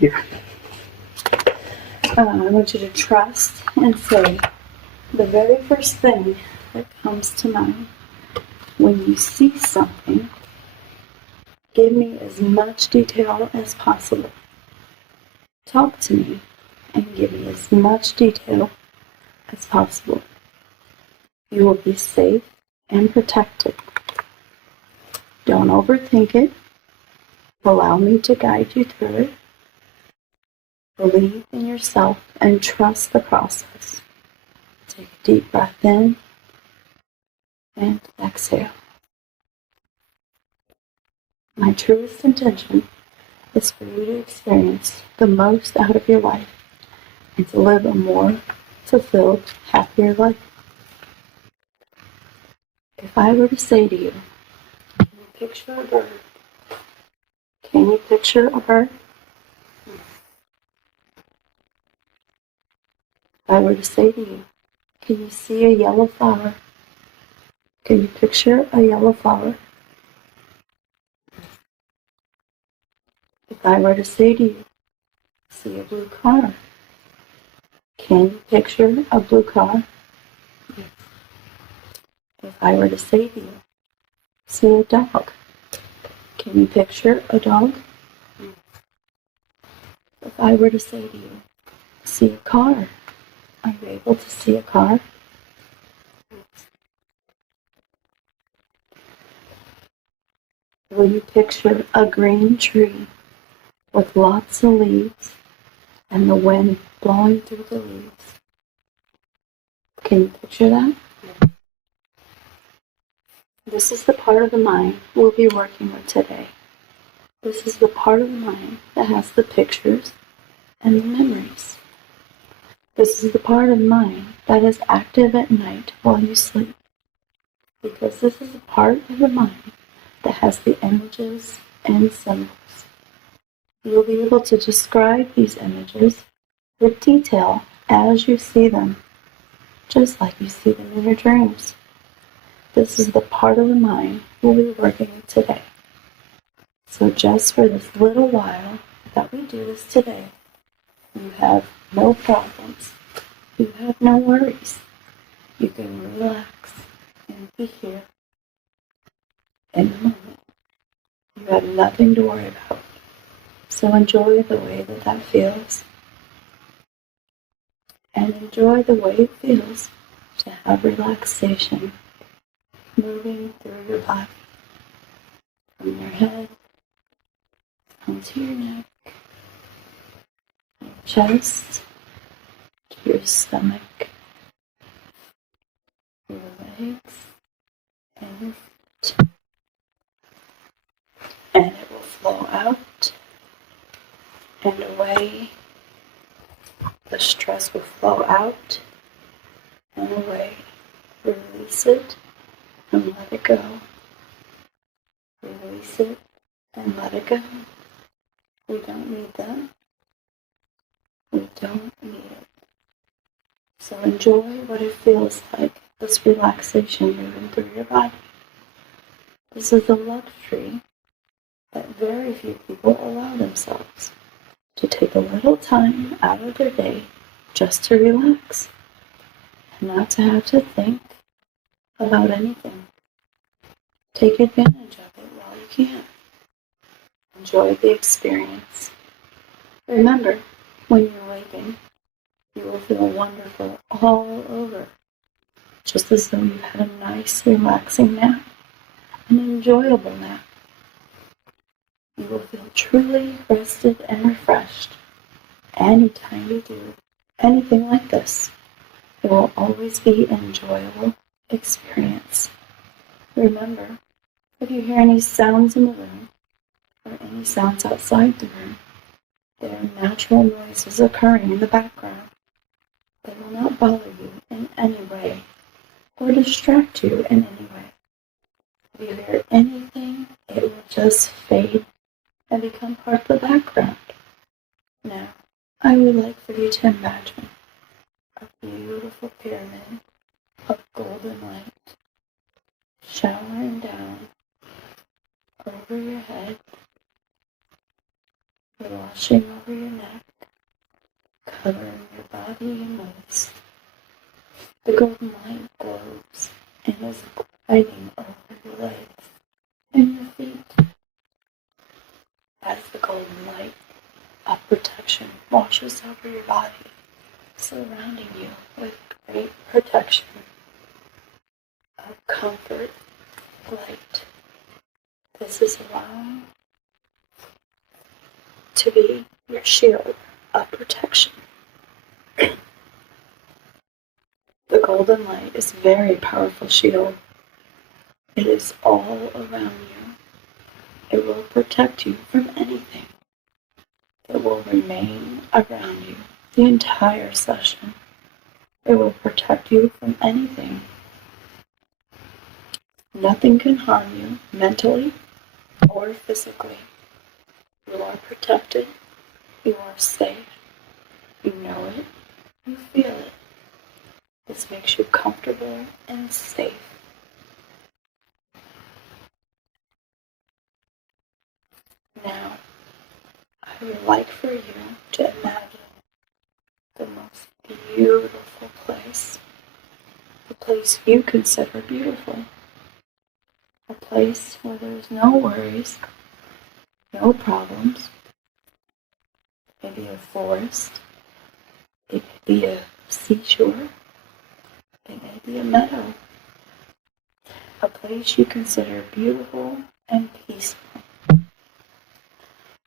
you. I want you to trust and say the very first thing that comes to mind when you see something. Give me as much detail as possible. Talk to me and give me as much detail as possible. You will be safe and protected. Don't overthink it. Allow me to guide you through it. Believe in yourself and trust the process. Take a deep breath in and exhale. My truest intention is for you to experience the most out of your life and to live a more fulfilled, happier life. If I were to say to you, can you picture a bird? Can you picture a bird? If I were to say to you, can you see a yellow flower? Can you picture a yellow flower? If I were to say to you, see a blue car? Can you picture a blue car? If I were to say to you, see a dog? Can you picture a dog? If I were to say to you, see a car? Are you able to see a car? Will you picture a green tree with lots of leaves and the wind blowing through the leaves? Can you picture that? This is the part of the mind we'll be working with today. This is the part of the mind that has the pictures and the memories. This is the part of the mind that is active at night while you sleep. Because this is the part of the mind that has the images and symbols. You'll be able to describe these images with detail as you see them, just like you see them in your dreams. This is the part of the mind we'll be working with today. So just for this little while that we do this today, you have no problems. You have no worries. You can relax and be here in the moment. You have nothing to worry about. So enjoy the way that feels. And enjoy the way it feels to have relaxation moving through your body. From your head onto your neck, your chest, to your stomach, your legs, and your feet. And it will flow out and away. The stress will flow out and away. Release it and let it go. Release it and let it go. We don't need that. We don't need it. So enjoy what it feels like, this relaxation moving through your body. This is a luxury that very few people allow themselves, to take a little time out of their day just to relax and not to have to think about anything. Take advantage of it while you can. Enjoy the experience. Remember, when you're waking, you will feel wonderful all over, just as though you had a nice, relaxing nap, an enjoyable nap. You will feel truly rested and refreshed anytime you do anything like this. It will always be an enjoyable experience. Remember, if you hear any sounds in the room or any sounds outside the room, there are natural noises occurring in the background. They will not bother you in any way or distract you in any way. If you hear anything, it will just fade and become part of the background. Now, I would like for you to imagine a beautiful pyramid of golden light showering down over your head, washing over your neck, covering your body and moves. The golden light glows and is gliding over your legs and your feet. As the golden light of protection washes over your body, surrounding you with great protection of comfort, light. This is allowed to be your shield of protection. The golden light is a very powerful shield. It is all around you. It will protect you from anything. It will remain around you the entire session. It will protect you from anything. Nothing can harm you mentally or physically. You are protected. You are safe. You know it. You feel it. This makes you comfortable and safe. Now, I would like for you to imagine the most beautiful place. The place you consider beautiful. A place where there's no worries, no problems. Maybe a forest. It may be a seashore. It may be a meadow. A place you consider beautiful and peaceful.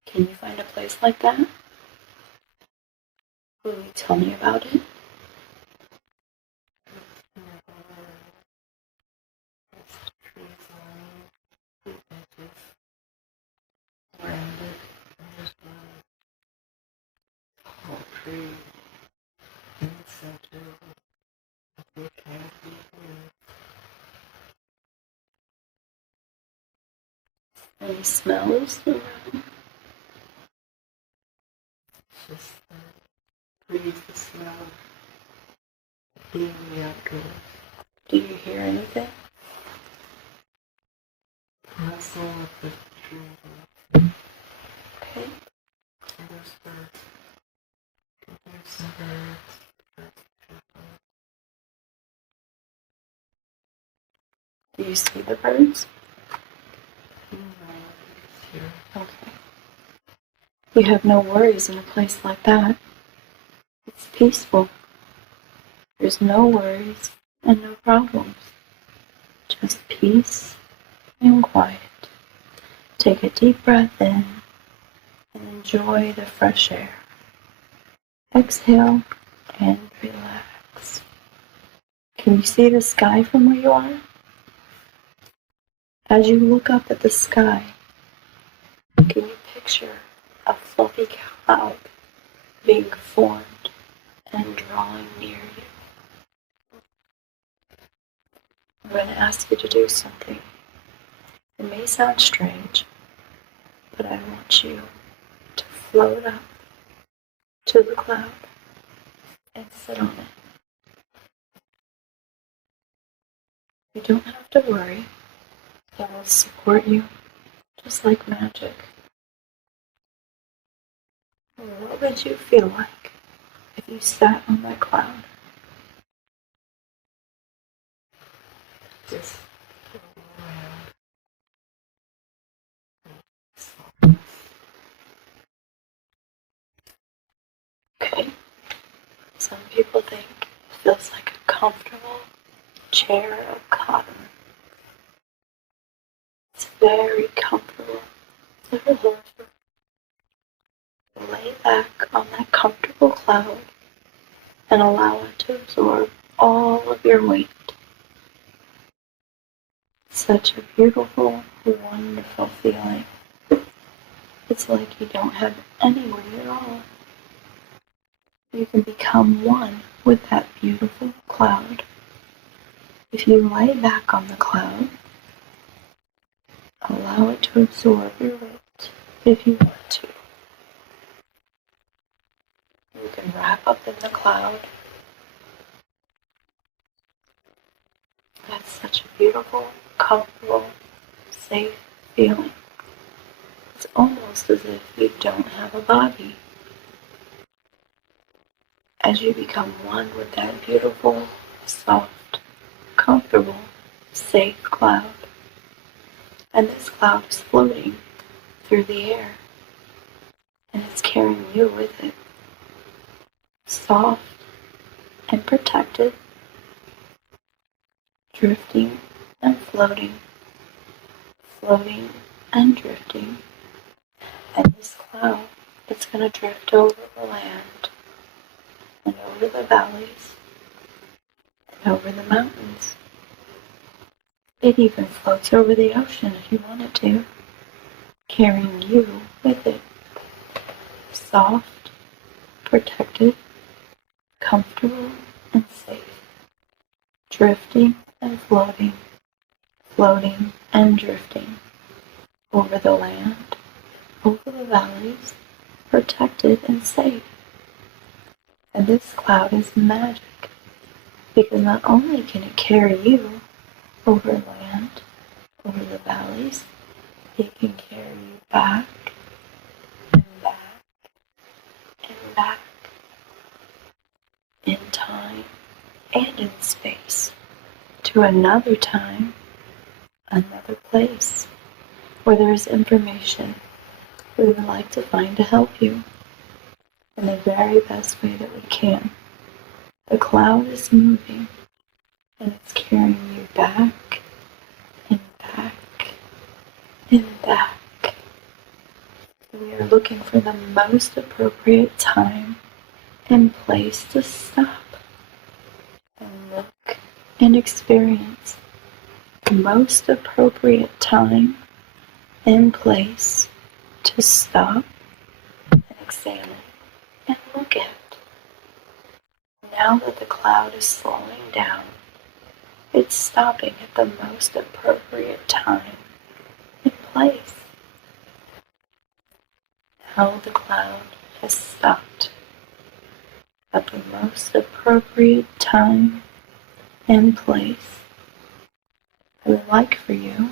Can you find a place like that? Will you tell me about it? Any smells around? Just breathe the smell of being in the outdoors. Do you hear anything? Rustle of the trees. Okay. And there's birds. There's some birds. Do you see the birds? No, it's here. Okay. You have no worries in a place like that. It's peaceful. There's no worries and no problems. Just peace and quiet. Take a deep breath in and enjoy the fresh air. Exhale and relax. Can you see the sky from where you are? As you look up at the sky, can you picture a fluffy cloud being formed and drawing near you? I'm going to ask you to do something. It may sound strange, but I want you to float up to the cloud and sit on it. You don't have to worry. It will support you just like magic. What would you feel like if you sat on that cloud? Just floating around. Okay. Some people think it feels like a comfortable chair of cotton. It's very comfortable. Lay back on that comfortable cloud and allow it to absorb all of your weight. Such a beautiful, wonderful feeling. It's like you don't have any weight at all. You can become one with that beautiful cloud. If you lay back on the cloud, allow it to absorb your weight if you want to. You can wrap up in the cloud. That's such a beautiful, comfortable, safe feeling. It's almost as if you don't have a body. As you become one with that beautiful, soft, comfortable, safe cloud. And this cloud is floating through the air, and it's carrying you with it. Soft and protected, drifting and floating, floating and drifting. And this cloud, it's going to drift over the land and over the valleys and over the mountains. It even floats over the ocean if you want it to, carrying you with it. Soft, protected, comfortable, and safe. Drifting and floating, floating and drifting over the land, over the valleys, protected and safe. And this cloud is magic because not only can it carry you over land, over the valleys, it can carry you back and back and back in time and in space to another time, another place where there is information we would like to find to help you in the very best way that we can. The cloud is moving and it's carrying you back and back and back. We are looking for the most appropriate time and place to stop and look and experience the most appropriate time and place to stop and examine and look at. Now that the cloud is slowing down, it's stopping at the most appropriate time and place. Now the cloud has stopped at the most appropriate time and place. I would like for you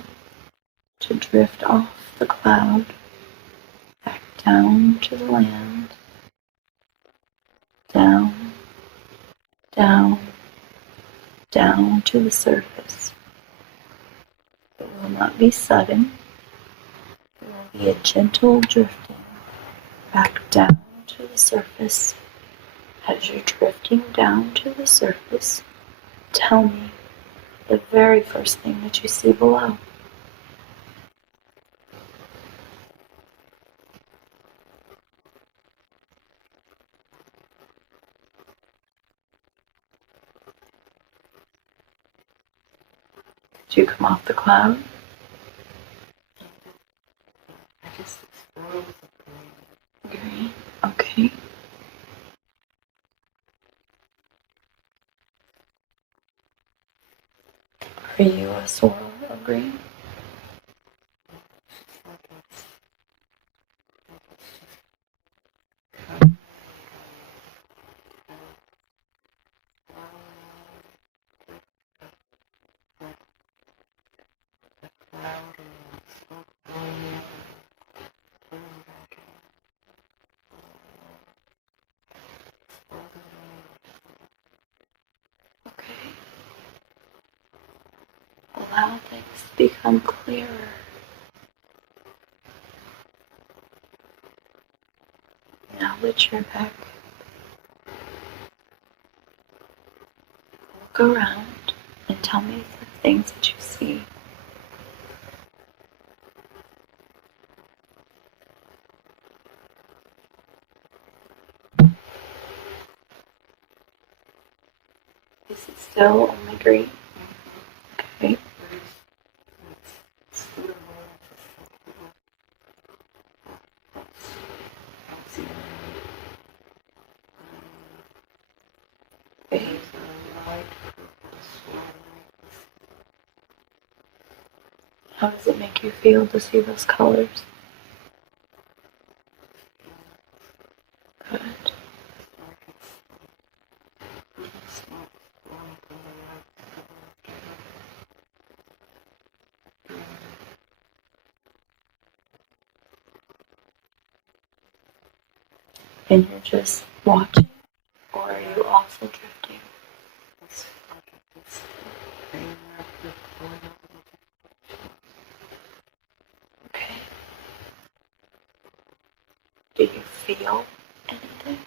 to drift off the cloud back down to the land, down, down, down to the surface. It will not be sudden. It will be a gentle drifting back down to the surface. As you're drifting down to the surface, tell me the very first thing that you see below. Did you come off the cloud? I just froze the Green. Okay. Are you a swirl of green? Okay. Allow things to become clearer. Now with your back, look around and tell me the things that you see. Is it still only green? Okay. Okay. How does it make you feel to see those colors? Good. and you're just watching, or are you also drifting? Let's look at this thing that's going on. Okay. Do you feel anything?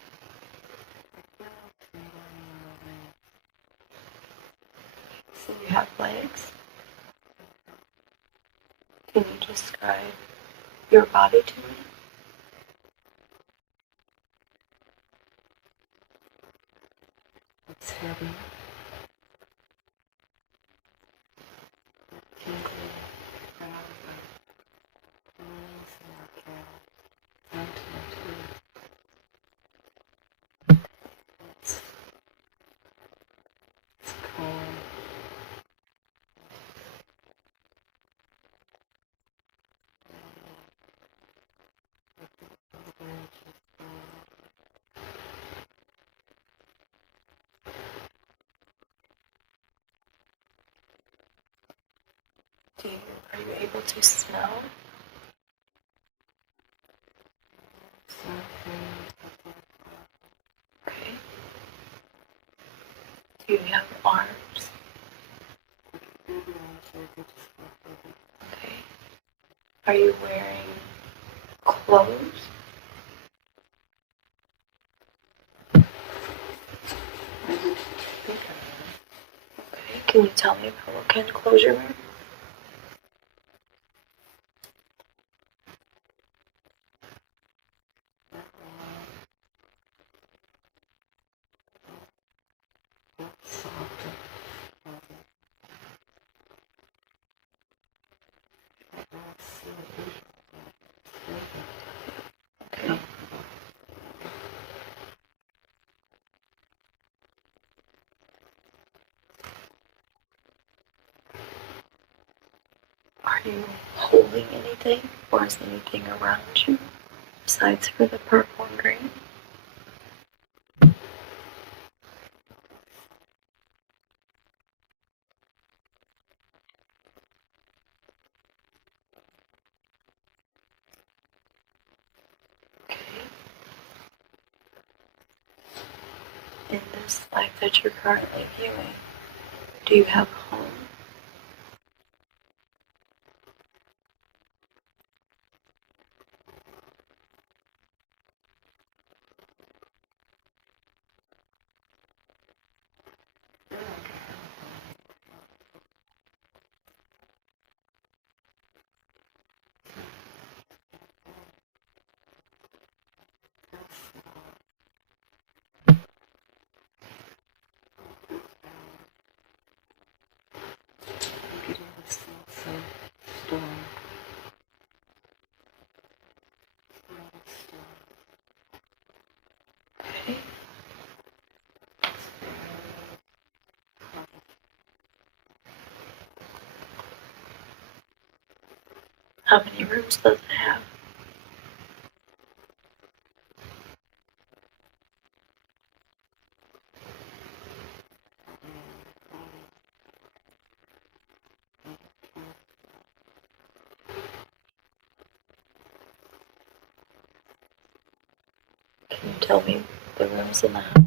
So you have legs. Can you describe your body to me? It's heavy. Tingly out of the knees and your calf down to your toes. It's calm. Are you able to smell? Okay. Do you have arms? Okay. Are you wearing clothes? Okay. Can you tell me about what kind of clothes you're wearing? Okay. Are you holding anything, or is anything around you besides for the purple and green? Okay. In this life that you're currently viewing, do you have a home? Okay. How many rooms does it have? Can you tell me the rooms in the house?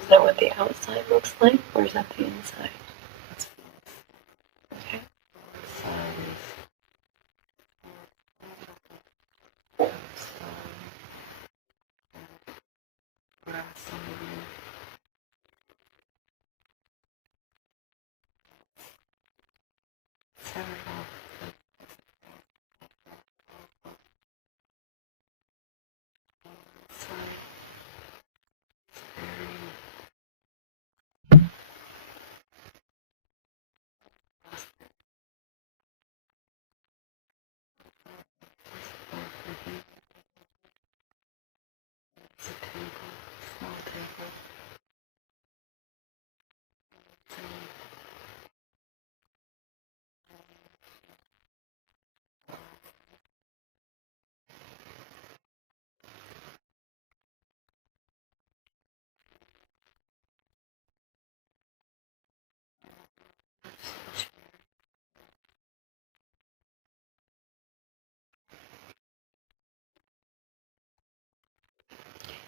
Is that what the outside looks like, or is that the inside? Okay.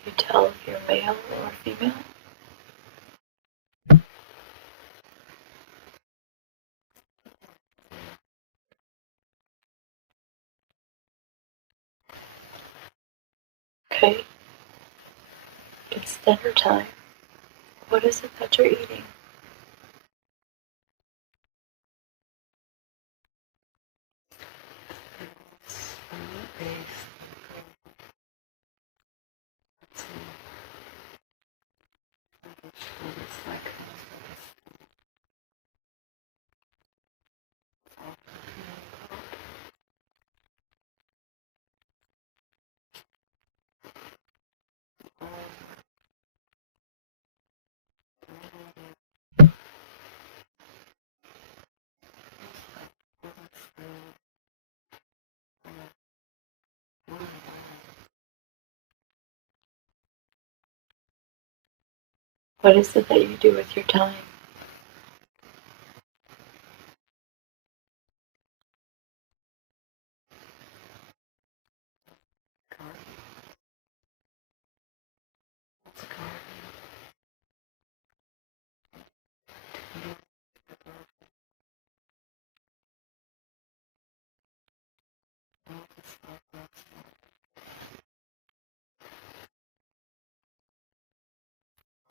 You tell if you're male or female? Okay, it's dinner time. What is it that you're eating? It's a meat-based food. It's like almost like a soft cooking pot. What is it that you do with your time?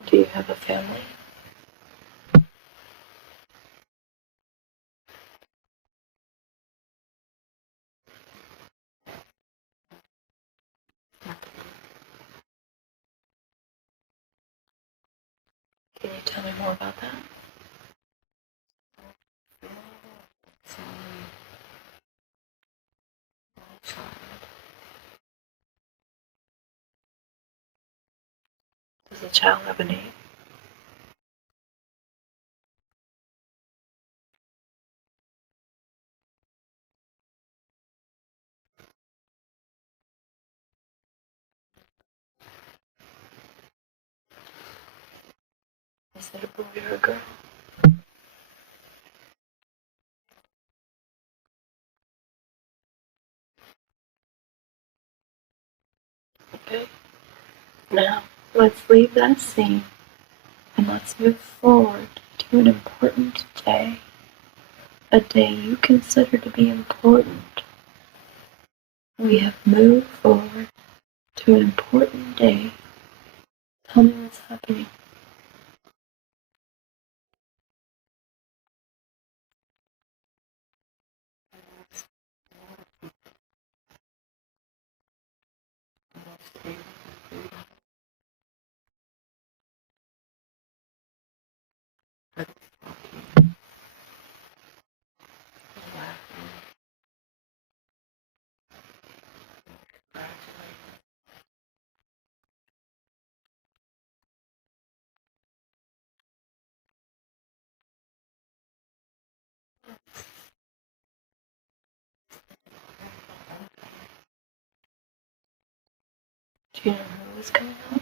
Do you have a family? Can you tell me more about that? Does the child have a name? Is it a boy or a girl? Okay. Now, let's leave that scene and let's move forward to an important day. A day you consider to be important. We have moved forward to an important day. Tell me what's happening. Do you know who is coming home?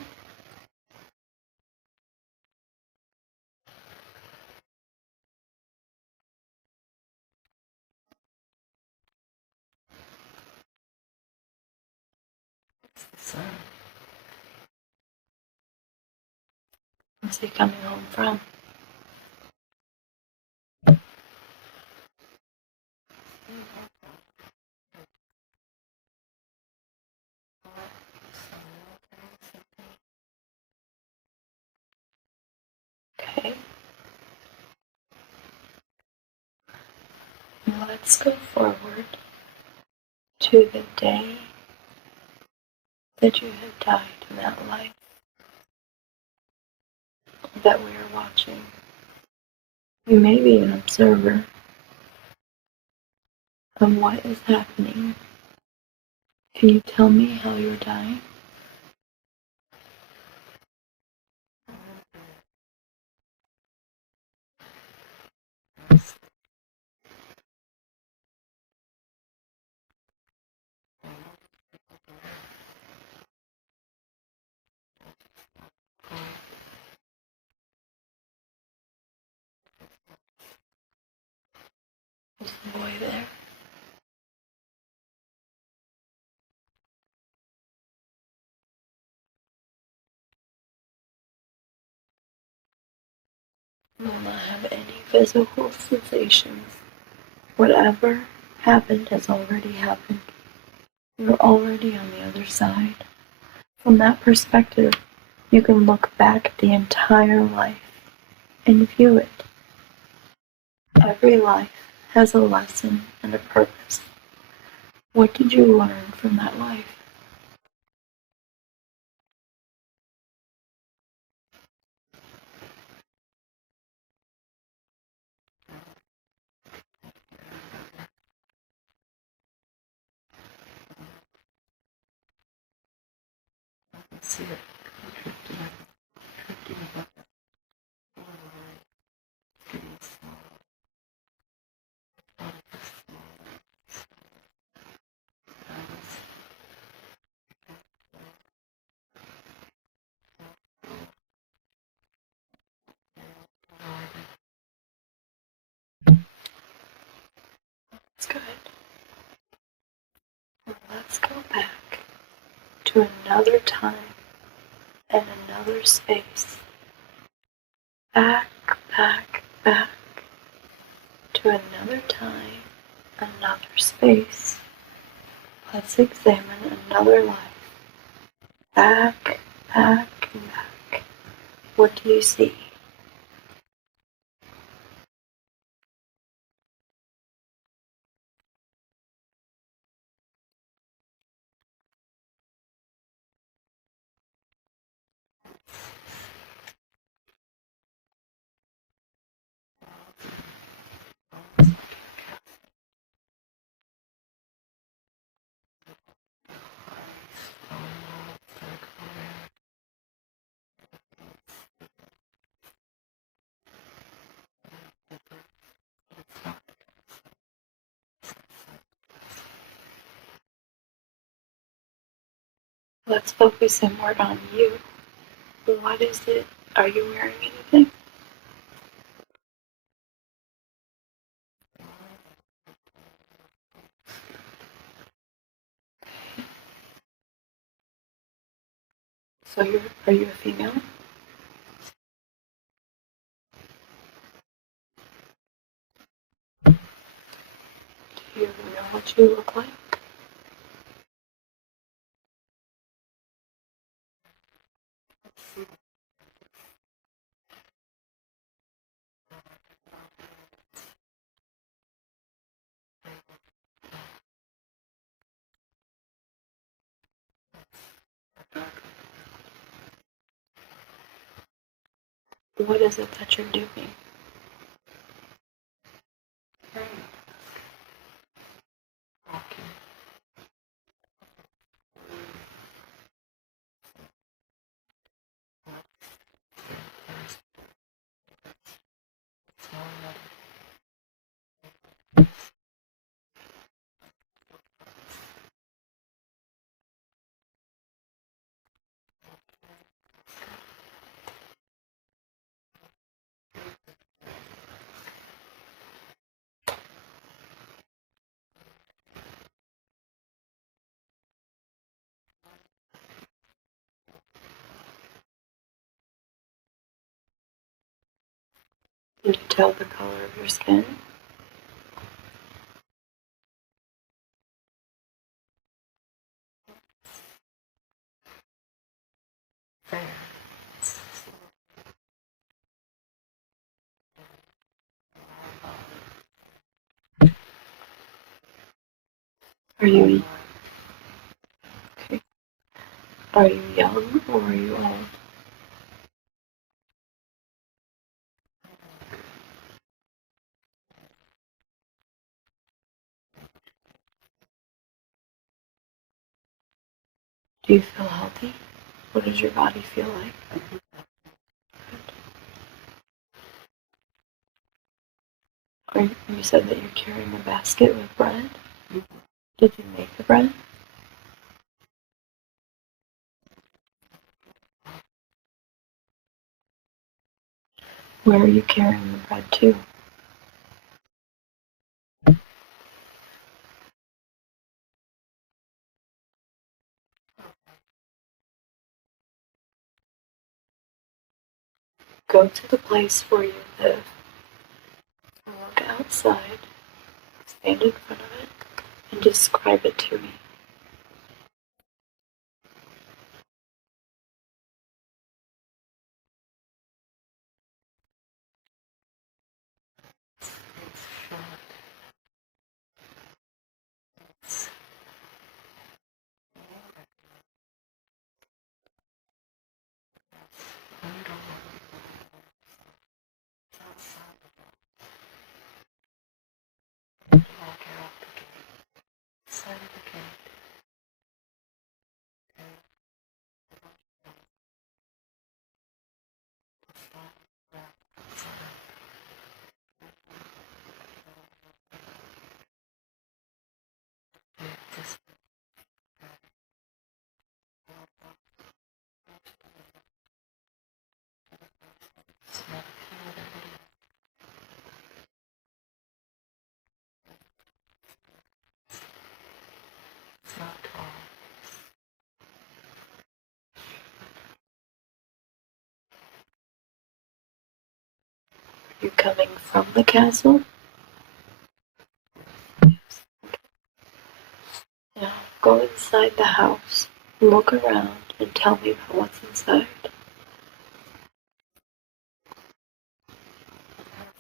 It's the sun. Where's he coming home from? Okay. Let's go forward to the day that you have died in that life that we are watching. You may be an observer of what is happening. Can you tell me how you're dying? Is the boy there? You will not have any physical sensations. Whatever happened has already happened. You're already on the other side. From that perspective, you can look back at the entire life and view it. Every life has a lesson and a purpose. What did you learn from that life? See it drifting above it. Getting smaller. All of this smaller. That's good. Let's go back to another time and another space. Back, back, back to another time, another space. Let's examine another life. Back, back, back. What do you see? Let's focus inward on you. What is it? Are you wearing anything? So are you a female? Do you know what you look like? What is it that you're doing? Walking. Can you tell the color of your skin? Fair. Are you okay? Are you young or are you old? Do you feel healthy? What does your body feel like? You said that you're carrying a basket with bread. Did you make the bread? Where are you carrying the bread to? Go to the place where you live and look outside, stand in front of it, and describe it to me. It's short. It's indoor. It's outside the door. You walk out the gate. Side of the gate. And the side back outside. Just it's not cute. It's not tall. Are you coming from the castle? Yes. Now go inside the house, look around, and tell me about what's inside.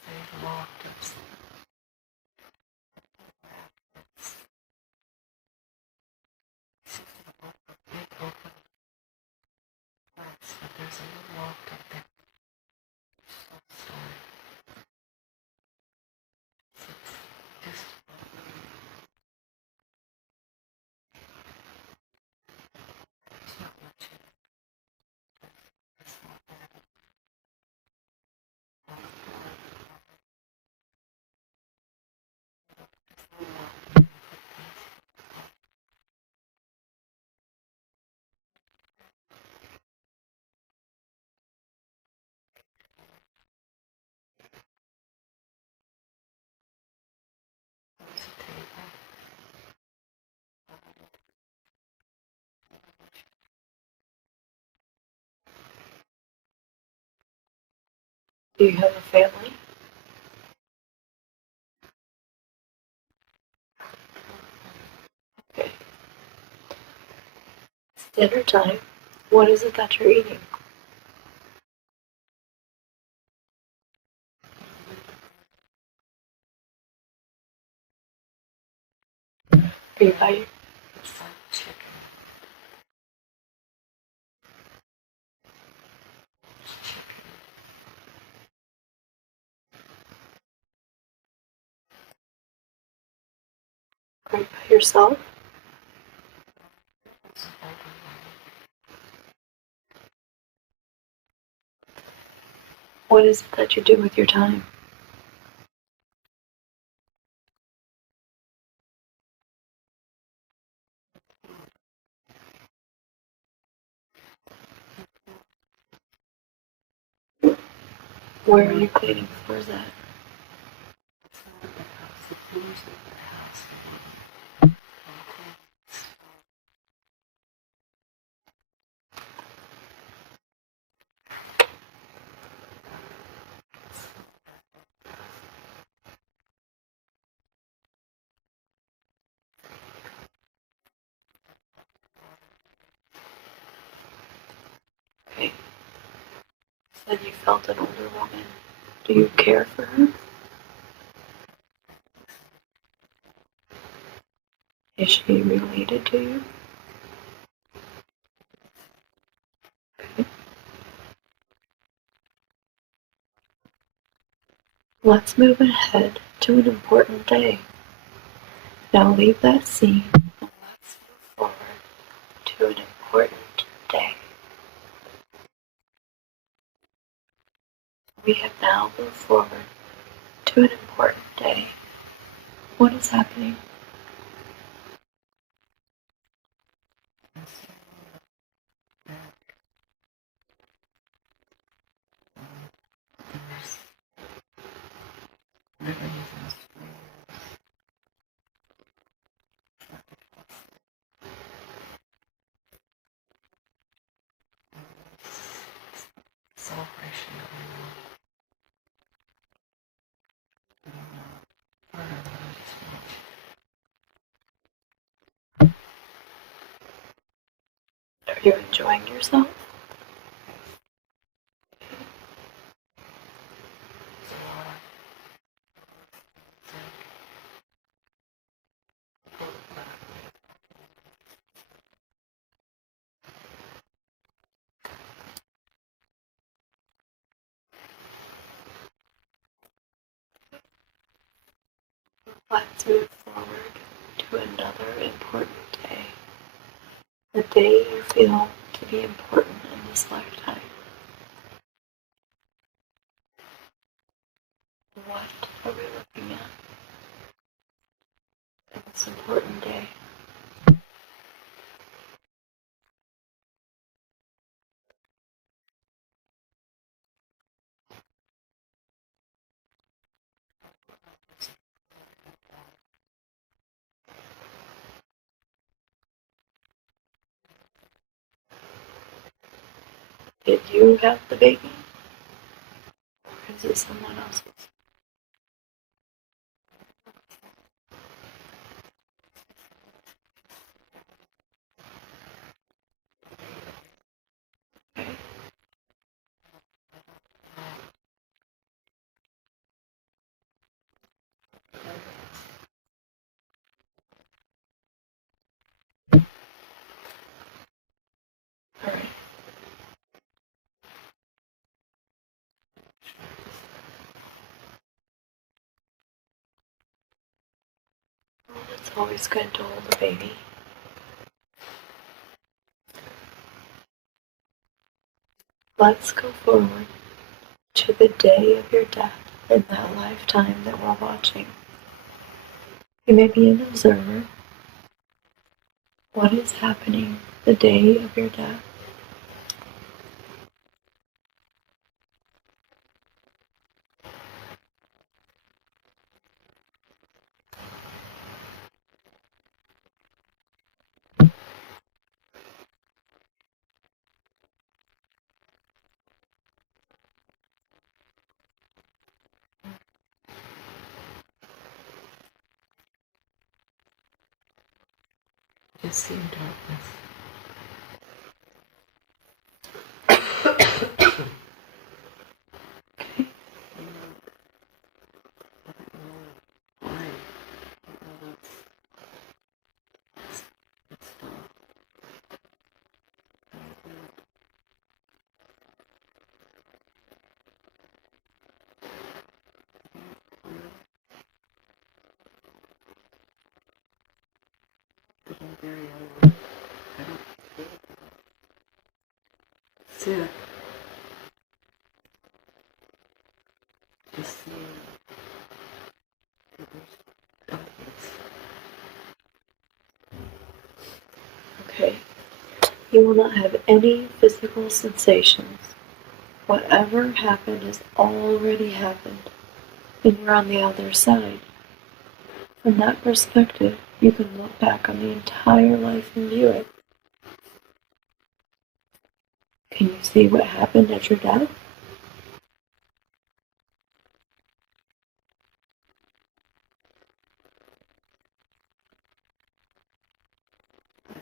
They've locked us. Big open flats, but there's a little locked up there. Outside. Just it's not much in it. It's not bad. There's a table. Do you have a family? Okay. It's dinner time. What is it that you're eating? Are you by It's like chicken. It's chicken. yourself? It's an older woman. What is it that you do with your time? Where are you cleaning floors at? It's not the house. The floors of the house are wooden. Okay. Okay. Said you felt an older woman. Do you care for her? Is she related to you? Okay. Let's move ahead to an important day. Now leave that scene and let's move forward to an important day. We have now moved forward to an important day. What is happening? There's ribbons and strings. Celebration going on. enjoying yourself? Let's move forward to another important day. A day you feel to be important in this lifetime. What are we looking at in this important day? Did you have the baby? Or is it someone else's? Okay. Alright. Well, it's always good to hold the baby. Let's go forward to the day of your death in that lifetime that we're watching. You may be an observer. What is happening the day of your death? Just see darkness. See it. Just see Okay. You will not have any physical sensations. Whatever happened has already happened, and you're on the other side. From that perspective, you can look back on the entire life and view it. Can you see what happened at your death?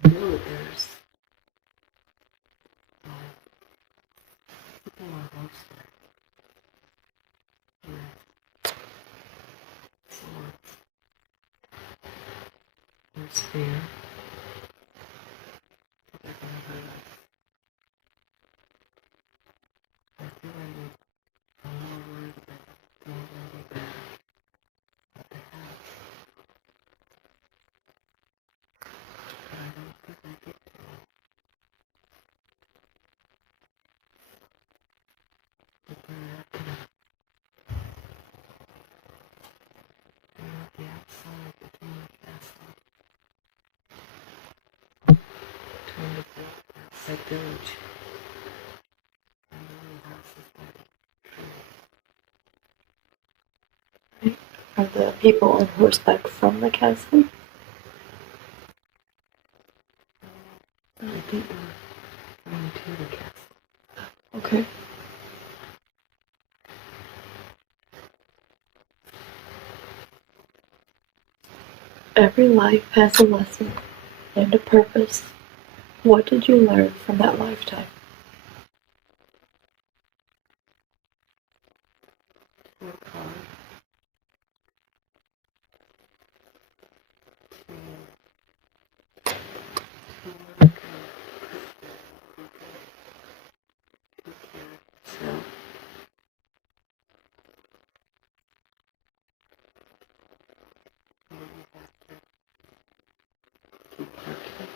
I know that there's people on horseback. Swords. There's fear. They're gonna hurt us. I feel like I'm more worried about things really bad at the house. But I don't think I get to it. But they're not the outside between the castle. Between the outside village. And the little houses by the trees. Are the people on horseback from the castle? I think we're going to the castle. Okay. Every life has a lesson and a purpose, What did you learn from that lifetime? Work hard to work and take care of yourself. And you have to keep working.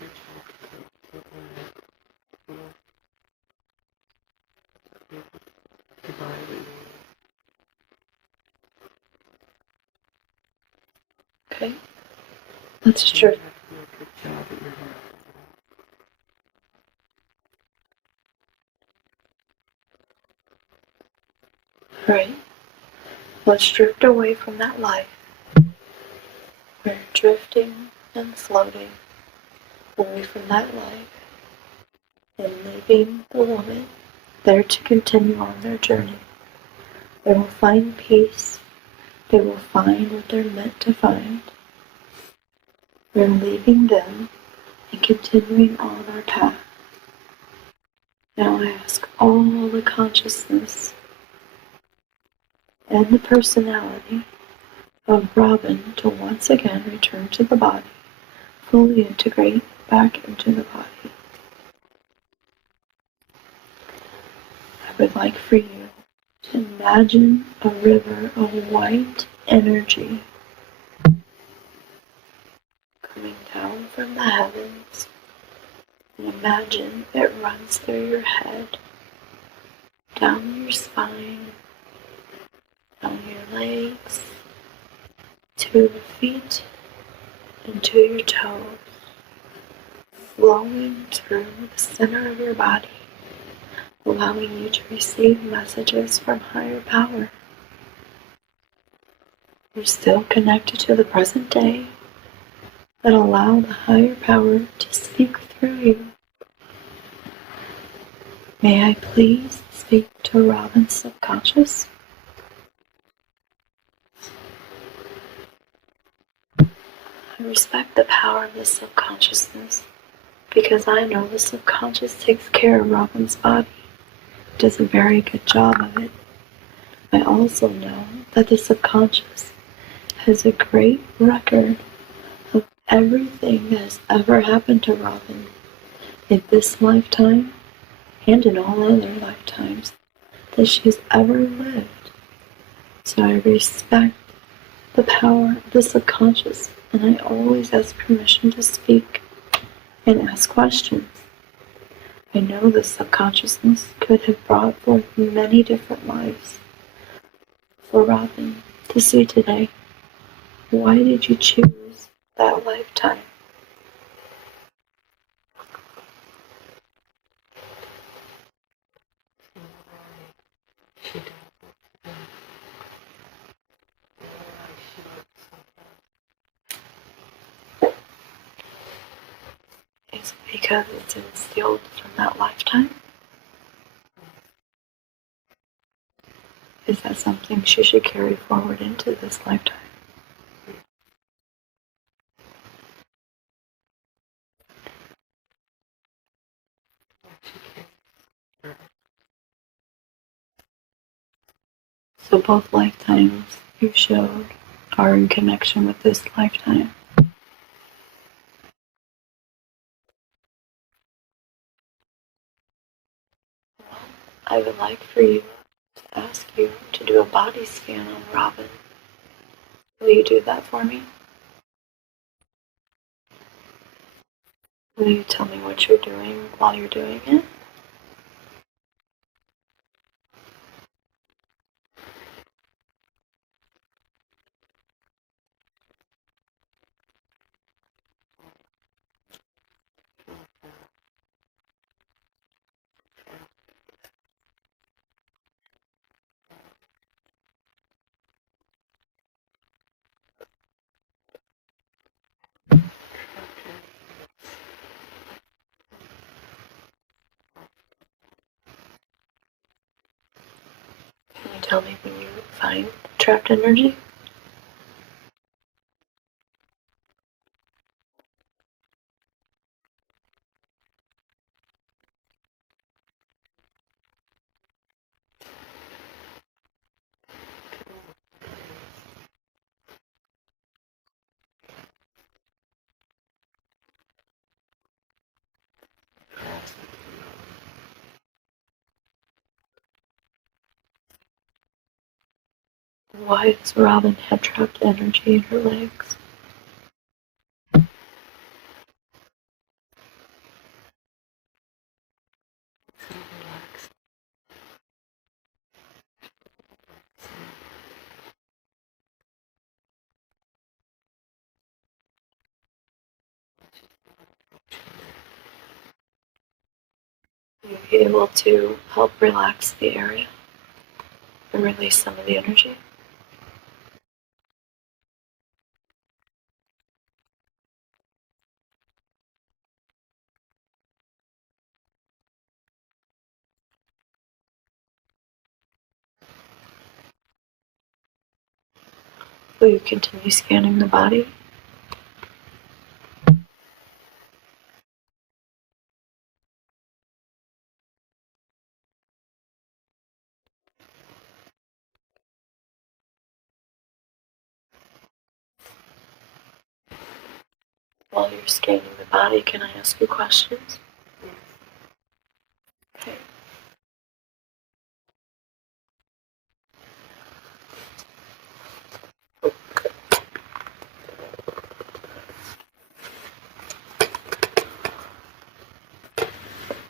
Your job to earn to buy what you need. Okay? That's You true. have to do a good job at your work. Right? Let's drift away from that life. We're drifting and floating away from that life and leaving the woman there to continue on their journey. They will find peace. They will find what they're meant to find. We're leaving them and continuing on our path. Now I ask all the consciousness and the personality of Robyn to once again return to the body, fully integrate back into the body. I would like for you to imagine a river of white energy coming down from the heavens, and imagine it runs through your head, down your spine, down your legs, to your feet, and to your toes, flowing through the center of your body, allowing you to receive messages from higher power. You're still connected to the present day, but allow the higher power to speak through you. May I please speak to Robyn's subconscious? I respect the power of the subconsciousness because I know the subconscious takes care of Robyn's body. It does a very good job of it. I also know that the subconscious has a great record of everything that has ever happened to Robyn in this lifetime and in all other lifetimes that she's ever lived. So I respect the power of the subconscious, and I always ask permission to speak and ask questions. I know the subconsciousness could have brought forth many different lives for Robyn to see today. Why did you choose that lifetime? She does what she does. Why she looks so bad. Is it because it's instilled from that lifetime? Is that something she should carry forward into this lifetime? So both lifetimes you showed are in connection with this lifetime. I would like for you to ask you to do a body scan on Robyn. Will you do that for me? Will you tell me what you're doing while you're doing it? Can you tell me when you find trapped energy? Why does Robyn have trapped energy in her legs? So relaxed. You'll be able to help relax the area and release some of the energy. Will you continue scanning the body? While you're scanning the body, can I ask you questions? Yes. Okay.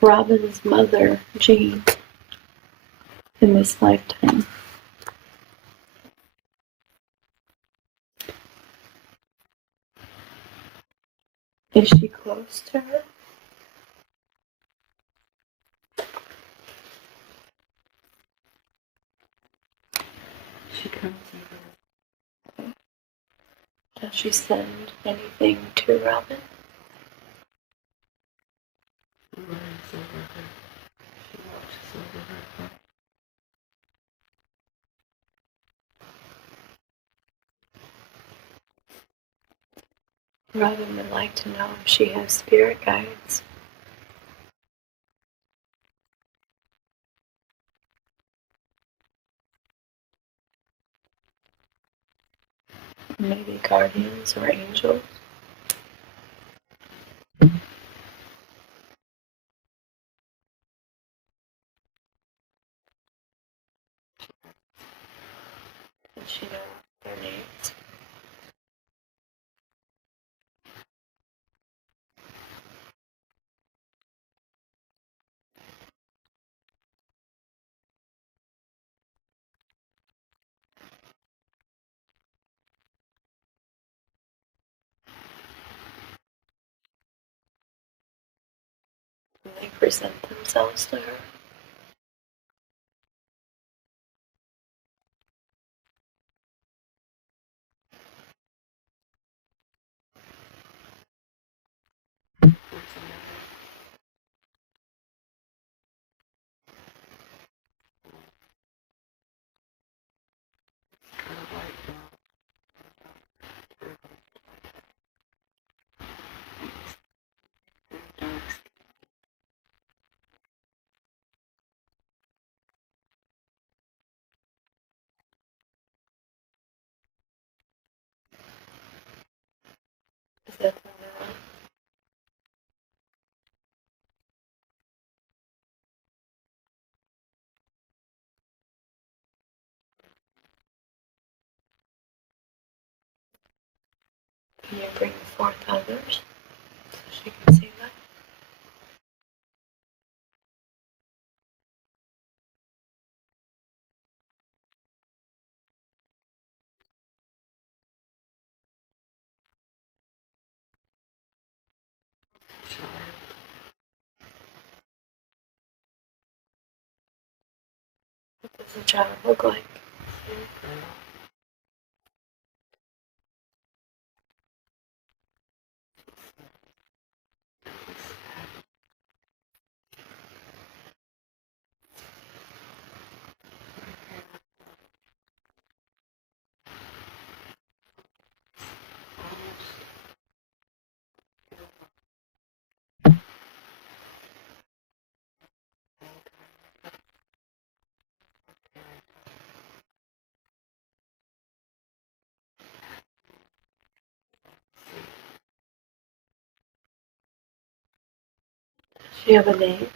Robyn's mother, Jean, in this lifetime. Is she close to her? She comes over. Does she send anything to Robyn? She worries over her. She watches over her. Robyn would like to know if she has spirit guides. Maybe guardians or angels. Does she know their names? And they present themselves to her. What's the matter? Kind of like dark. Is that the one? Can you bring forth others so she can see that? Child. What does a child look like? Girl. Does she have a name?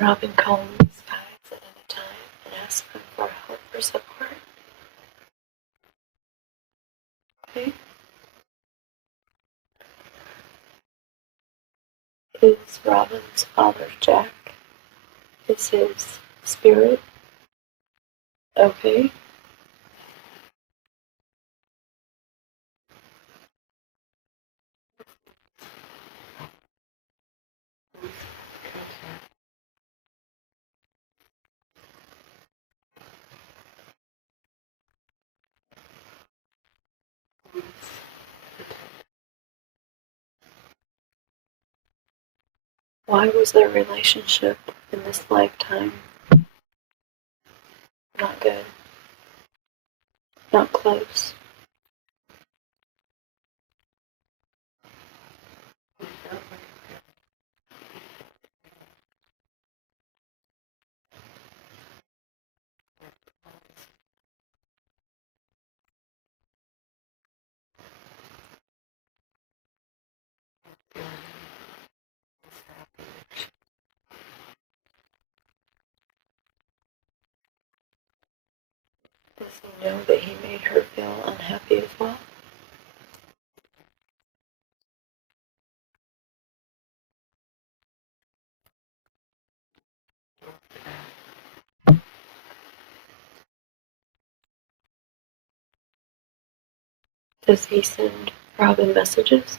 Robyn calls these guys at any time and asks them for help or support. Okay. Is Robyn's father Jack? Is his spirit okay? Why was their relationship in this lifetime not good? Not close? Does he know that he made her feel unhappy as well? Does he send Robyn messages?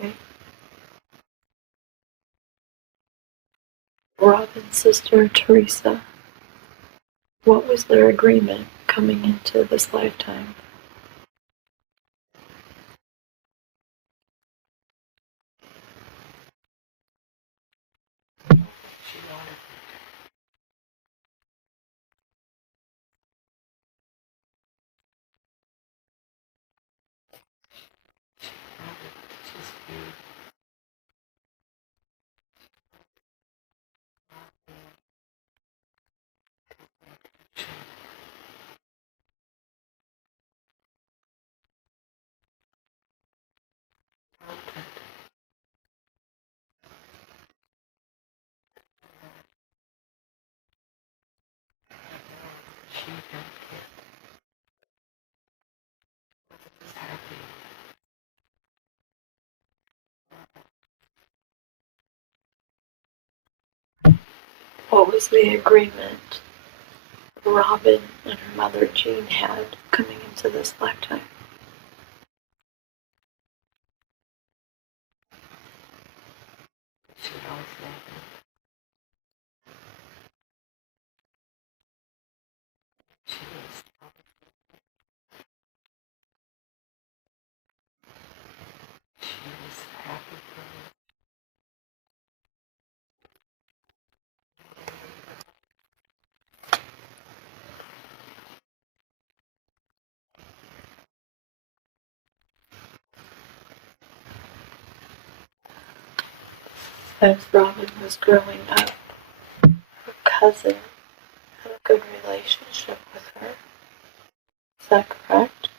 Okay. Robyn's sister Teresa. What was their agreement coming into this lifetime? What was the agreement Robyn and her mother Jean had coming into this lifetime? As Robyn was growing up, her cousin had a good relationship with her. Is that correct?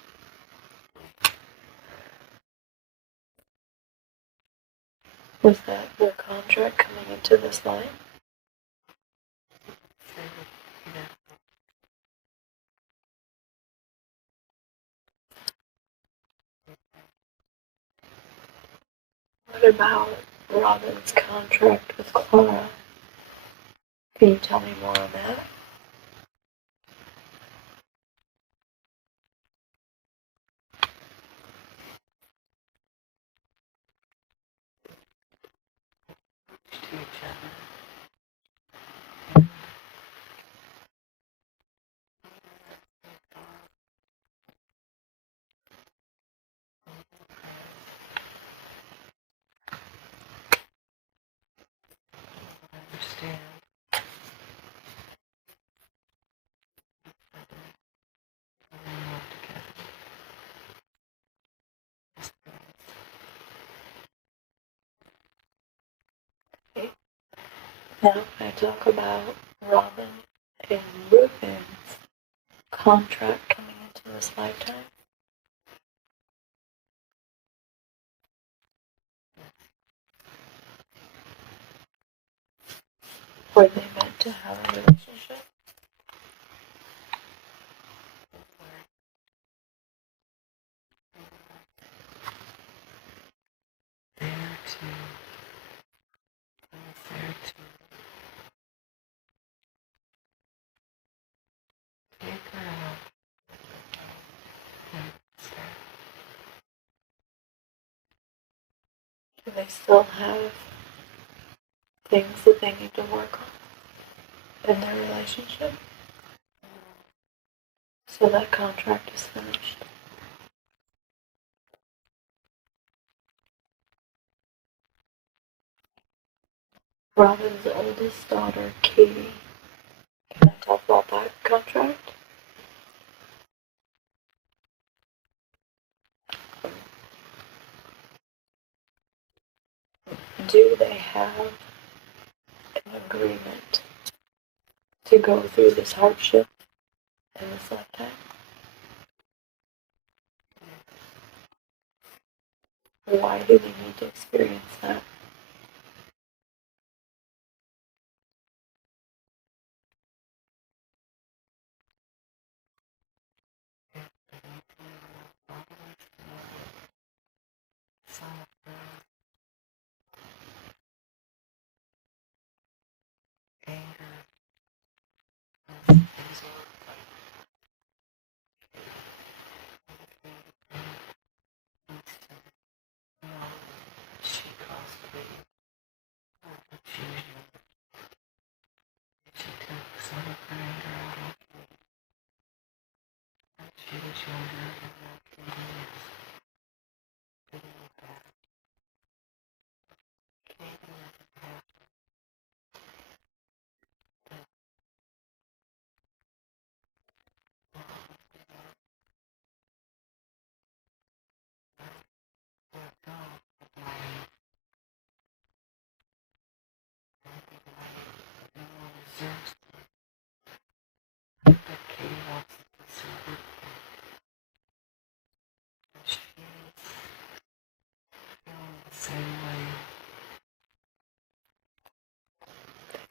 Was that their contract coming into this life? What about Robyn's contract with Clara? Can you tell me more on that? Now I talk about Robyn and Rubyn's contract coming into this lifetime. Were they meant to have a relationship? Do they still have things that they need to work on in their relationship? So that contract is finished. Robyn's oldest daughter, Katie. Can I talk about that contract? Do they have an agreement to go through this hardship in this lifetime? Why do they need to experience that?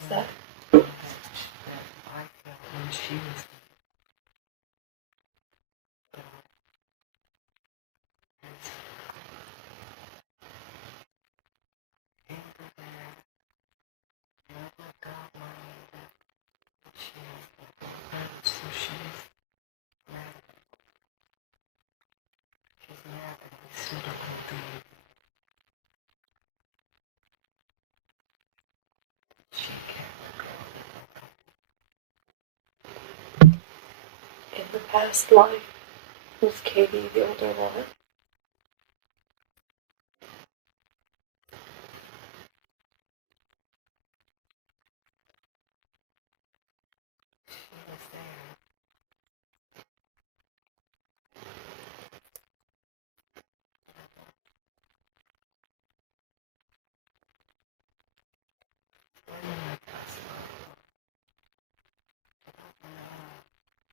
That in the past life, was Katie the older one?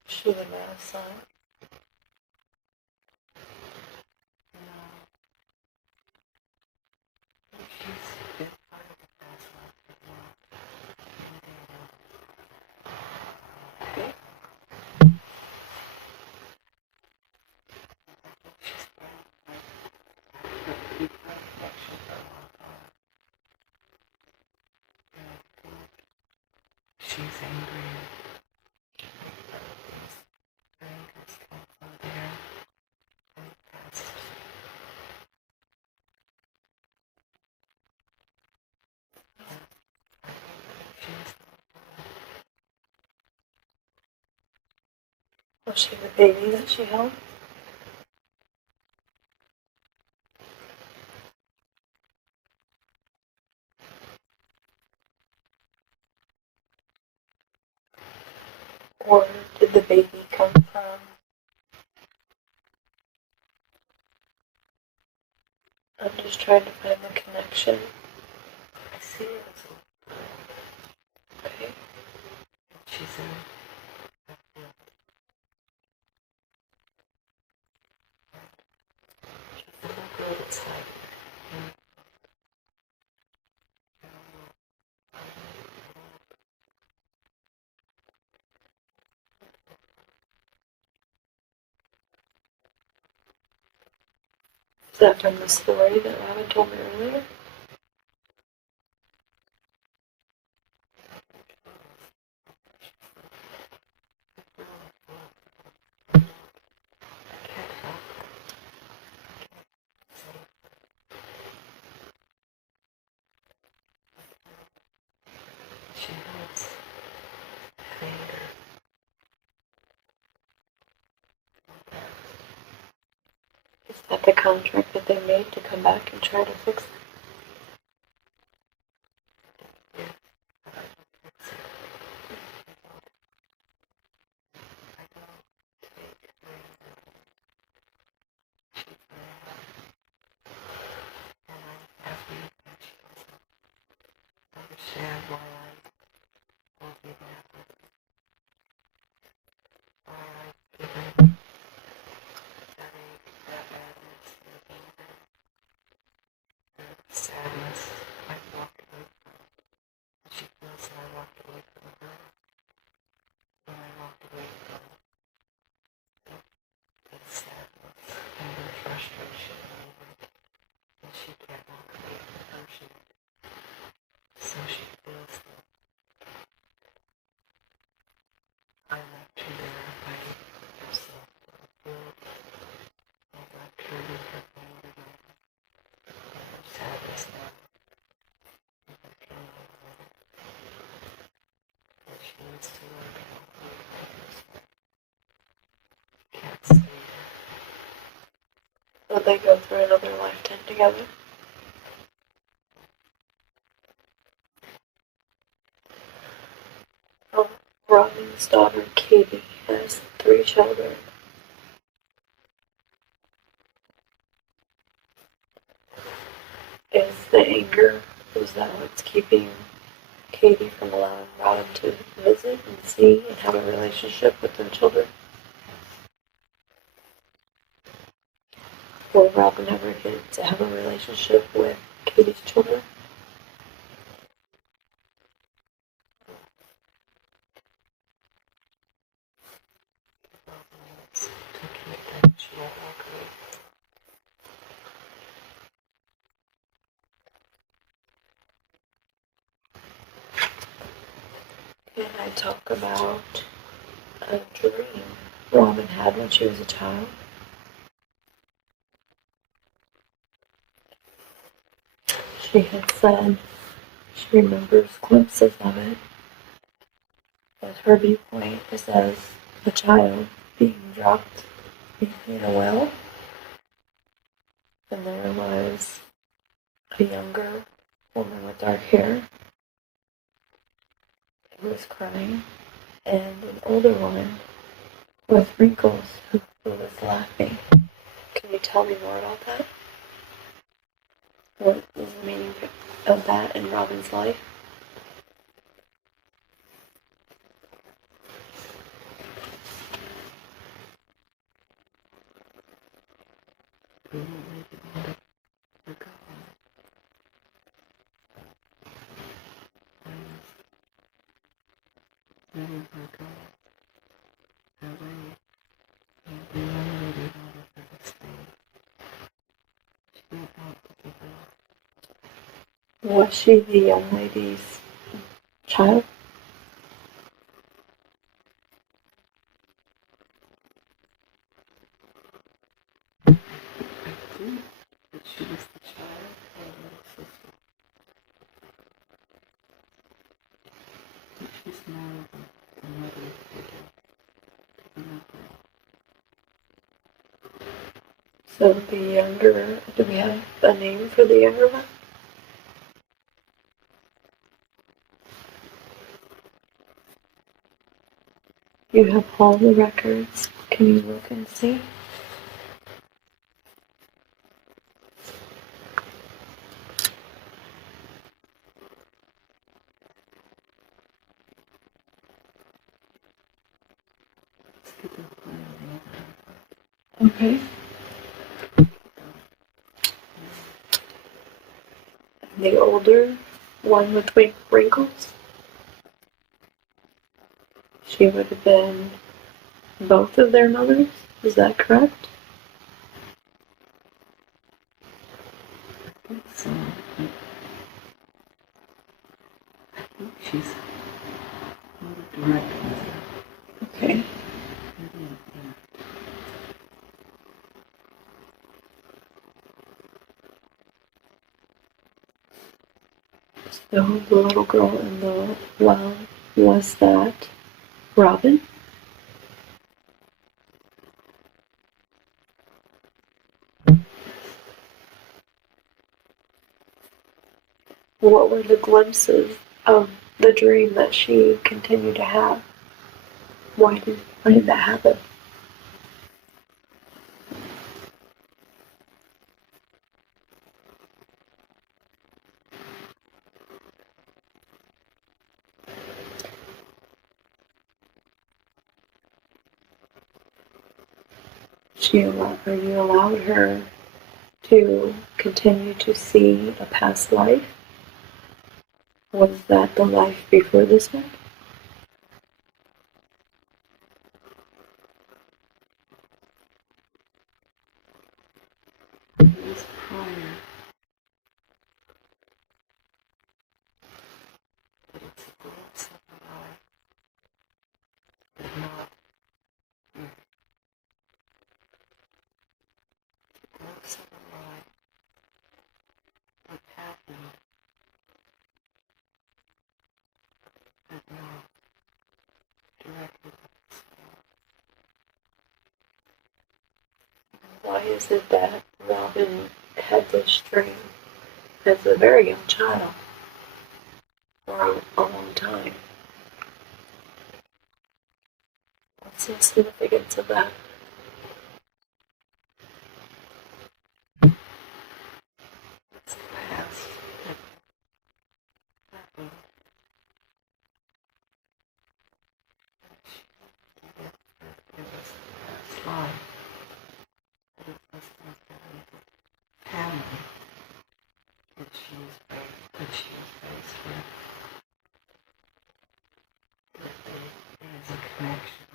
She the mad son? Was she the baby that she held? Or did the baby come from? I'm just trying to find the connection. I see it. She's in the field. She's a little girl that's like, Is that from the story that Robyn told me earlier? she has anger. Is that the contract that they made to come back and try to fix it? Understand why I will be there with her. Why I've given that ache, that badness, that anger, that sadness. I walked away from her. She feels that I walked away from her. When I walked away from the sadness, anger, frustration, and she can't walk away from her. So she feels that I left her there by herself. I left her with her anger and her sadness now. And her pain that she needs to work out with herself. Can't see her. Will they go through another lifetime together? Robyn's daughter, Katie, has 3 children. Is the anger, is that what's keeping Katie from allowing Robyn to visit and see and have a relationship with their children? Will Robyn ever get to have a relationship with Katie's children? Can I talk about a dream Robyn had when she was a child? She had said she remembers glimpses of it, but her viewpoint is as a child being dropped in a well, and there was a younger woman with dark hair who was crying, and an older one with wrinkles who was laughing. Can you tell me more about that? What is the meaning of that in Robyn's life? Was she the young lady's child? She was the child of a little sister. She's more of a mother figure to the little girl. So the younger, do we have a name for the younger one? You have all the records. Can you look and see? Okay. The older one with wrinkles, she would have been both of their mothers. Is that correct? So I think she's not a direct mother. Okay. So the little girl in the well, was that Robyn? What were the glimpses of the dream that she continued to have? Why did that happen? Or you allowed her to continue to see a past life? Was that the life before this one? It was prior, but it's a glimpse of a life, but not here. It's a glimpse of a life, what happened, but not directly with this one. Why is it that Robyn had this dream as a very young child for a long time? What's the significance of that? It's the past that happened, that she did it, that it was the past life, that it was not the family that she was raised with, that there is a connection.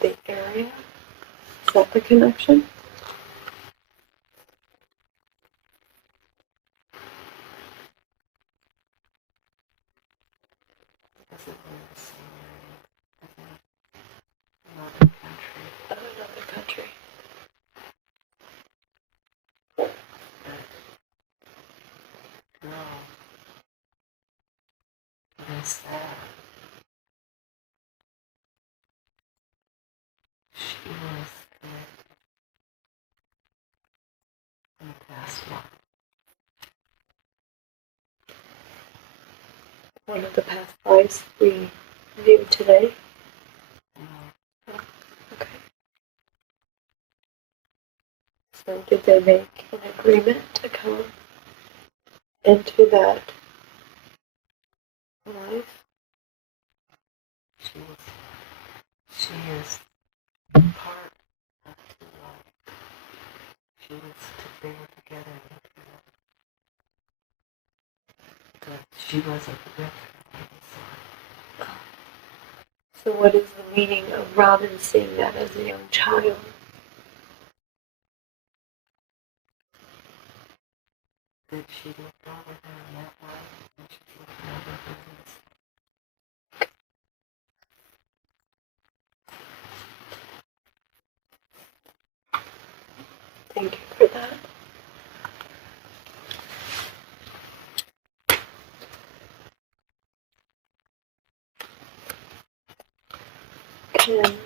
The area? Is that the connection? This is in the same area as another country. Of another country. That girl, even sad, she was connected in the past life. One of the past lives we view today. No, Okay. So did they make an agreement to come into that life? she is part of two lives. She was to bring together the two lives. But she wasn't with her on the side. So what is the meaning of Robyn seeing that as a young child? That she looked over her in that life, and she's looking over her in this. Thank you for that. And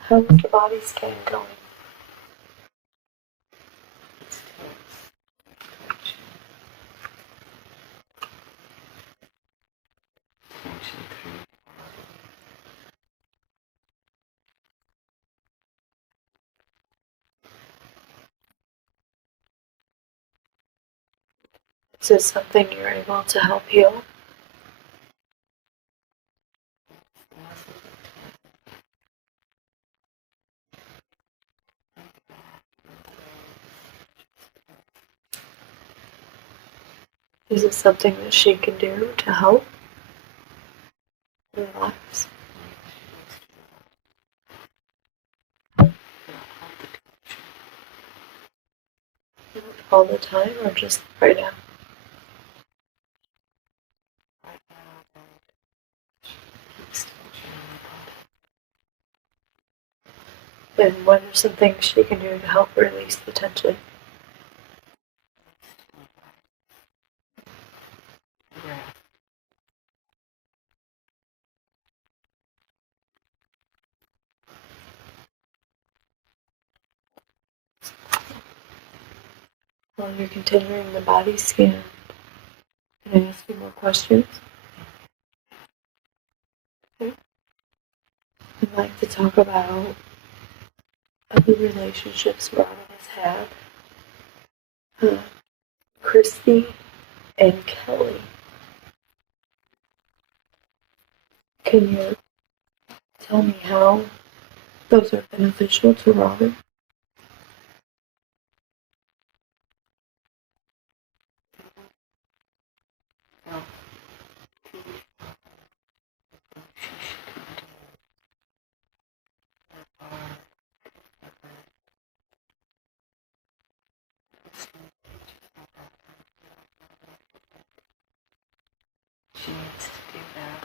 how's the body scan going? It's tense. Tension through the body. Is this something you're able to help heal? Now Is it something that she can do to help relax? All the time or just right now? Right now, that keeps tension in the body. And what are some things she can do to help release the tension? Breath. While you're continuing the body scan, can I ask you more questions? Okay. I'd like to talk about other relationships Robyn has had. Christy and Kelly. Can you tell me how those are beneficial to Robyn? Well, she should continue her art, her listening teaches me that she needs to do that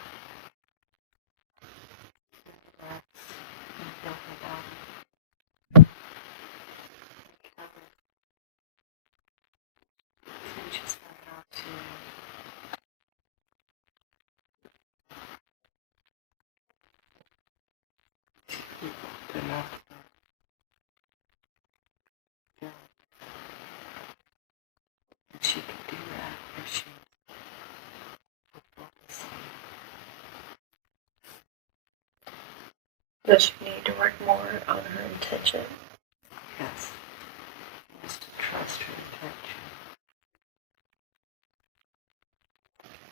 to relax and feel her body. Kelly teaches her how to keep enough feeling. And she can do that if she will focus. Does she need to work more on her intention? Yes, she needs to trust her intention.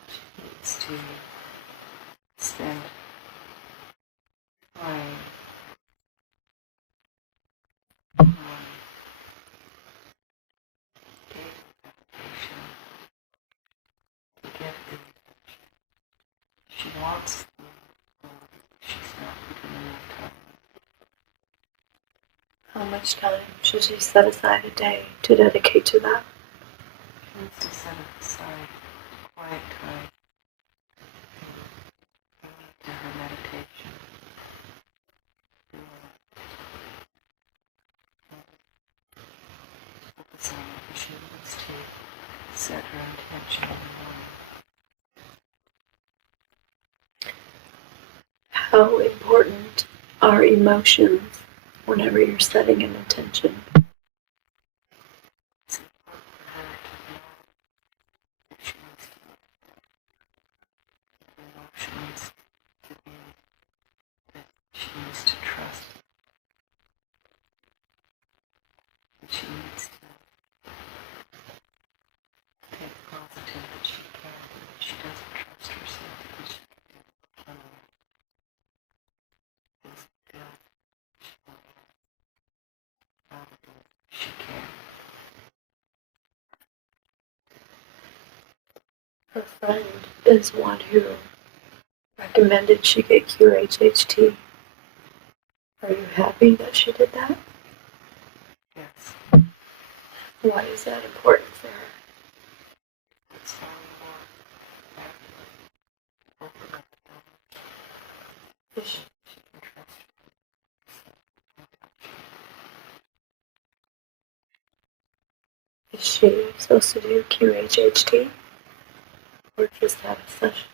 She needs to spend time on daily meditation to get the intention. She wants the she's not putting enough time. How much time should she set aside a day to dedicate to that? She needs to set aside quiet time to her meditation. Focus on it. She needs to set her intention in the morning. How important are emotions whenever you're setting an intention? It's important for her to know that she needs to look at her emotions to be that she needs to trust, that she needs to take positive that she can, that she doesn't trust herself because she can do it. Doesn't feel she can do it. How to do it. She can. Her friend is one who recommended she get QHHT. Are you happy that she did that? Yes. Why is that important for her? It's far more accurate. Open up the door. She can trust her. Is she supposed to do QHHT? Or just have a session?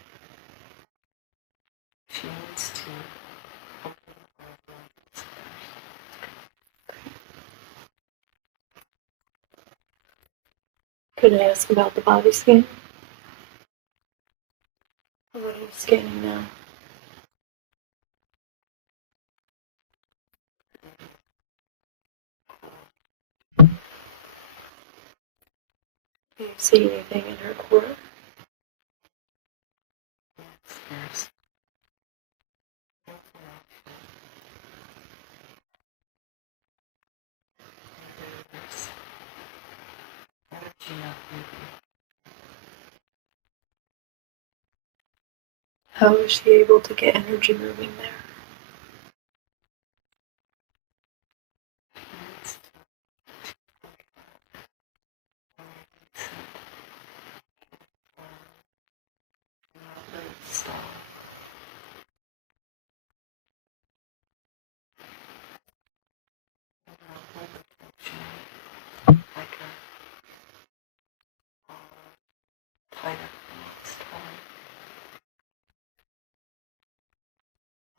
She needs to open her awareness first. Could I ask about the body scan? What are you scanning now? Do you see anything in her core? Yes, there's inflammation. There's energy not moving. How is she able to get energy moving there?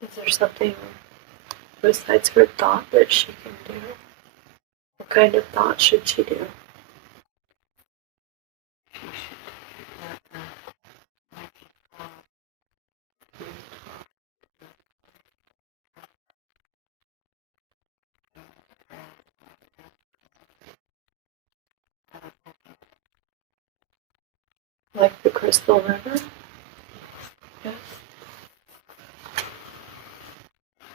Is there something besides her thought that she can do? What kind of thought should she do? Like the crystal river? Yes.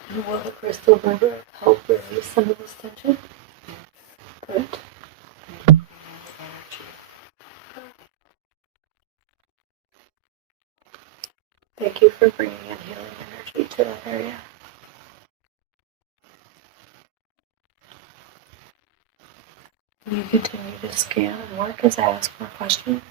And will the crystal river help release some of this tension? Good. Thank you for bringing in healing energy to that area. Will you continue to scan and work as I ask more questions?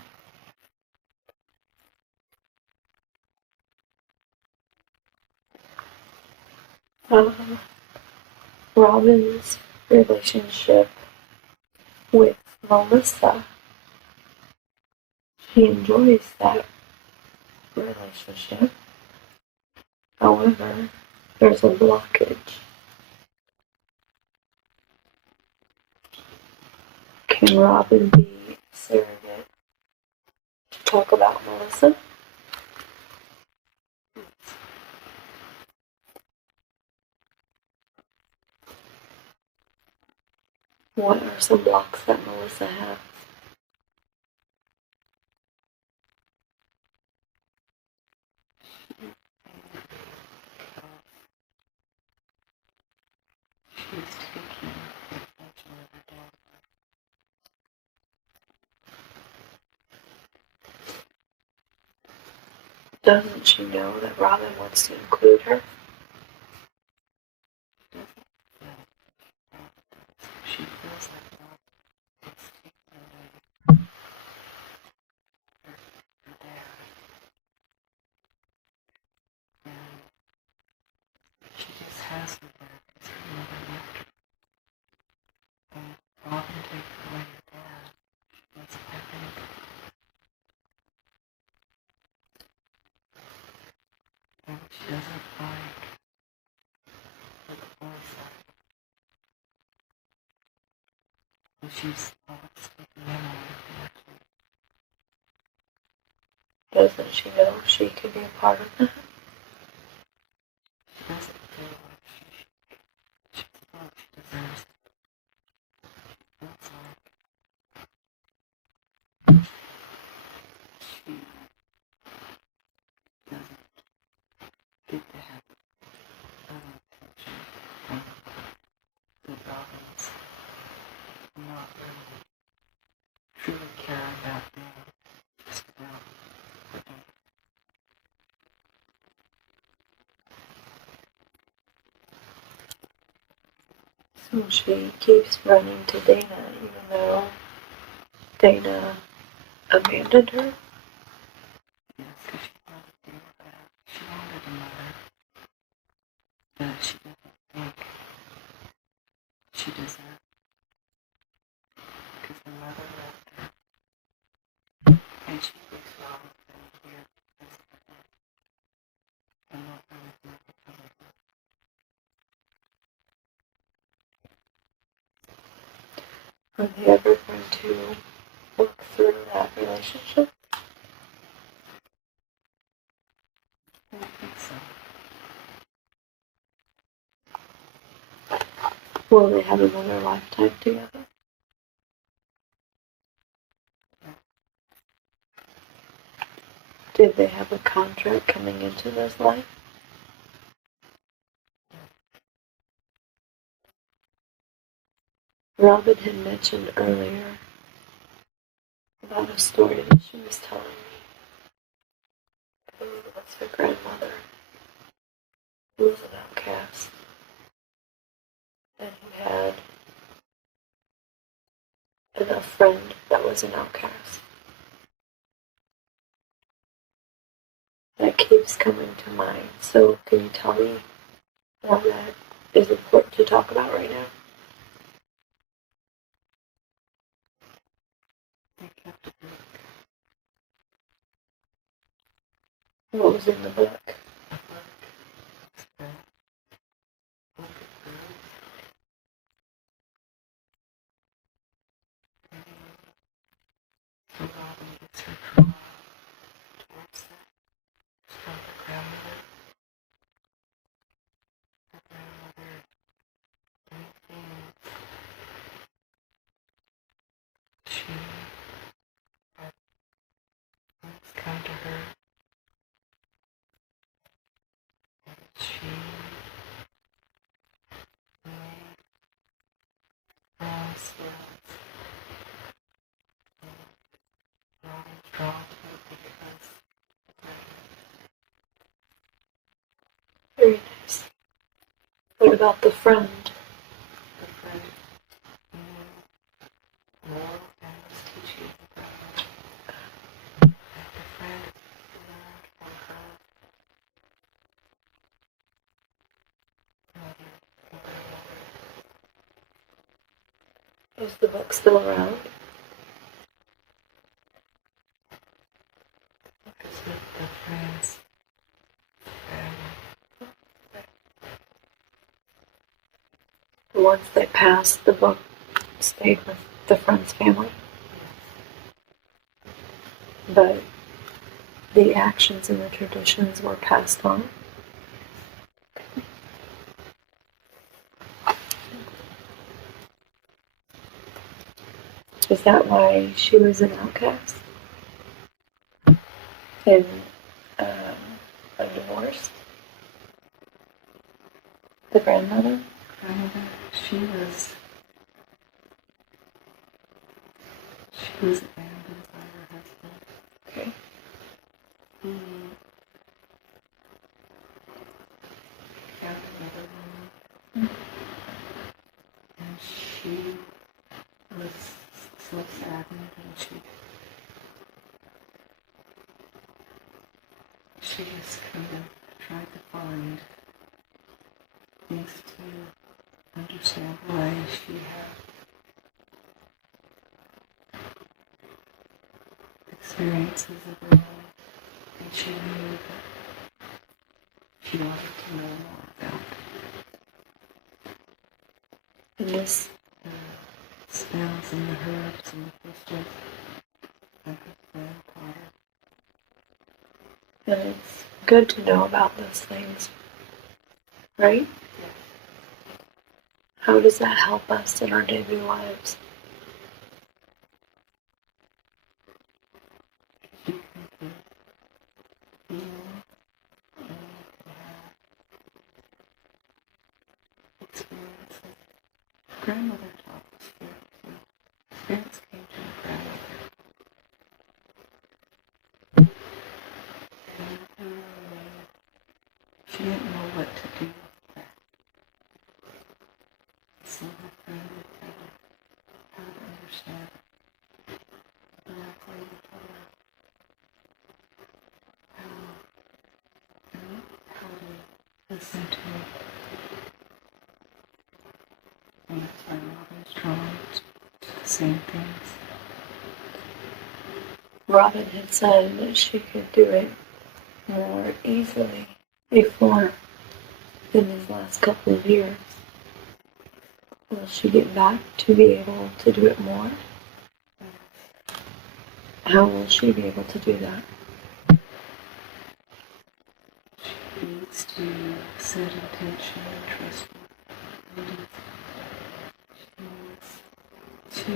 Robyn's relationship with Melissa. She enjoys that relationship. However, there's a blockage. Can Robyn be a surrogate to talk about Melissa? What are some blocks that Melissa has? Doesn't she know that Robyn wants to include her? She feels like it's taking away her dad. And she just has her there because her mother left her. And Robyn takes away her dad. She doesn't have anything. And she doesn't like the boys that and she's always taking them away from her kids. Doesn't she know she could be a part of that? She doesn't feel like she feels like she deserves it. She feels like she doesn't get to have any attention from the Robins. Not really truly care about them, just about her dad. So she keeps running to Dana even though Dana abandoned her? Yes, because she wanted Dana back. She wanted a mother, but she doesn't think she deserved because her mother left her, and she thinks Robin's here because of her dad, and not really here because of her. Are they ever going to work through that relationship? I don't think so. Will they have another lifetime together? Did they have a contract coming into this life? Robyn had mentioned earlier about a story that she was telling me was her grandmother, who was an outcast, and he had a friend that was an outcast. That keeps coming to mind. So can you tell me why that is important to talk about right now? They kept a book. What was in the book? A book. The book of birds. So Robyn gets her draw towards that. From her grandmother. Her grandmother, anything she had once come to her, and she made spells. Robyn drawn to it because Very nice. What about the friend? the friend knew more and was teaching the grandmother. And the friend learned from her mother and grandmother. Is the book still around? Because with the friend's family. Once they passed, the book stayed with the friend's family. But the actions and the traditions were passed on. Is that why she was an outcast? And undivorced? The grandmother? Grandmother, she was abandoned by her husband. Okay. He found another woman, and she was so saddened, and she just kind of tried to find things to understand why she had experiences of her own, and she knew that she wanted to know more about And this, the smells and the herbs and the crystals that her friend taught her. and it's good to know about those things, right? How does that help us in our daily lives? She can feel and have experiences. Grandmother taught the spirit too. Spirits came to my grandmother. And she didn't know what to do with that. So her friend would tell her how to understand it. And I played with her how to listen to it. And that's why Robyn's drawn to the same things. Robyn had said that she could do it more easily before in these last couple of years. Will she get back to be able to do it more? How will she be able to do that? She needs to set intention and trust what it is. She needs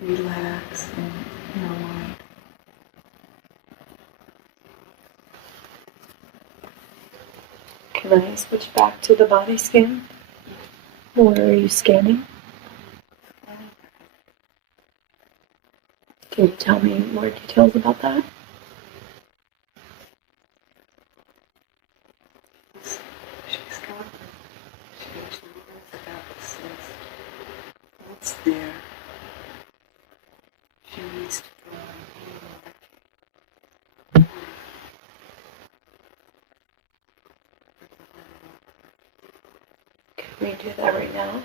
to relax in her mind. Can I switch back to the body scan? What are you scanning? Can you tell me more details about that? It's there. She needs to go on. Can we do that right now?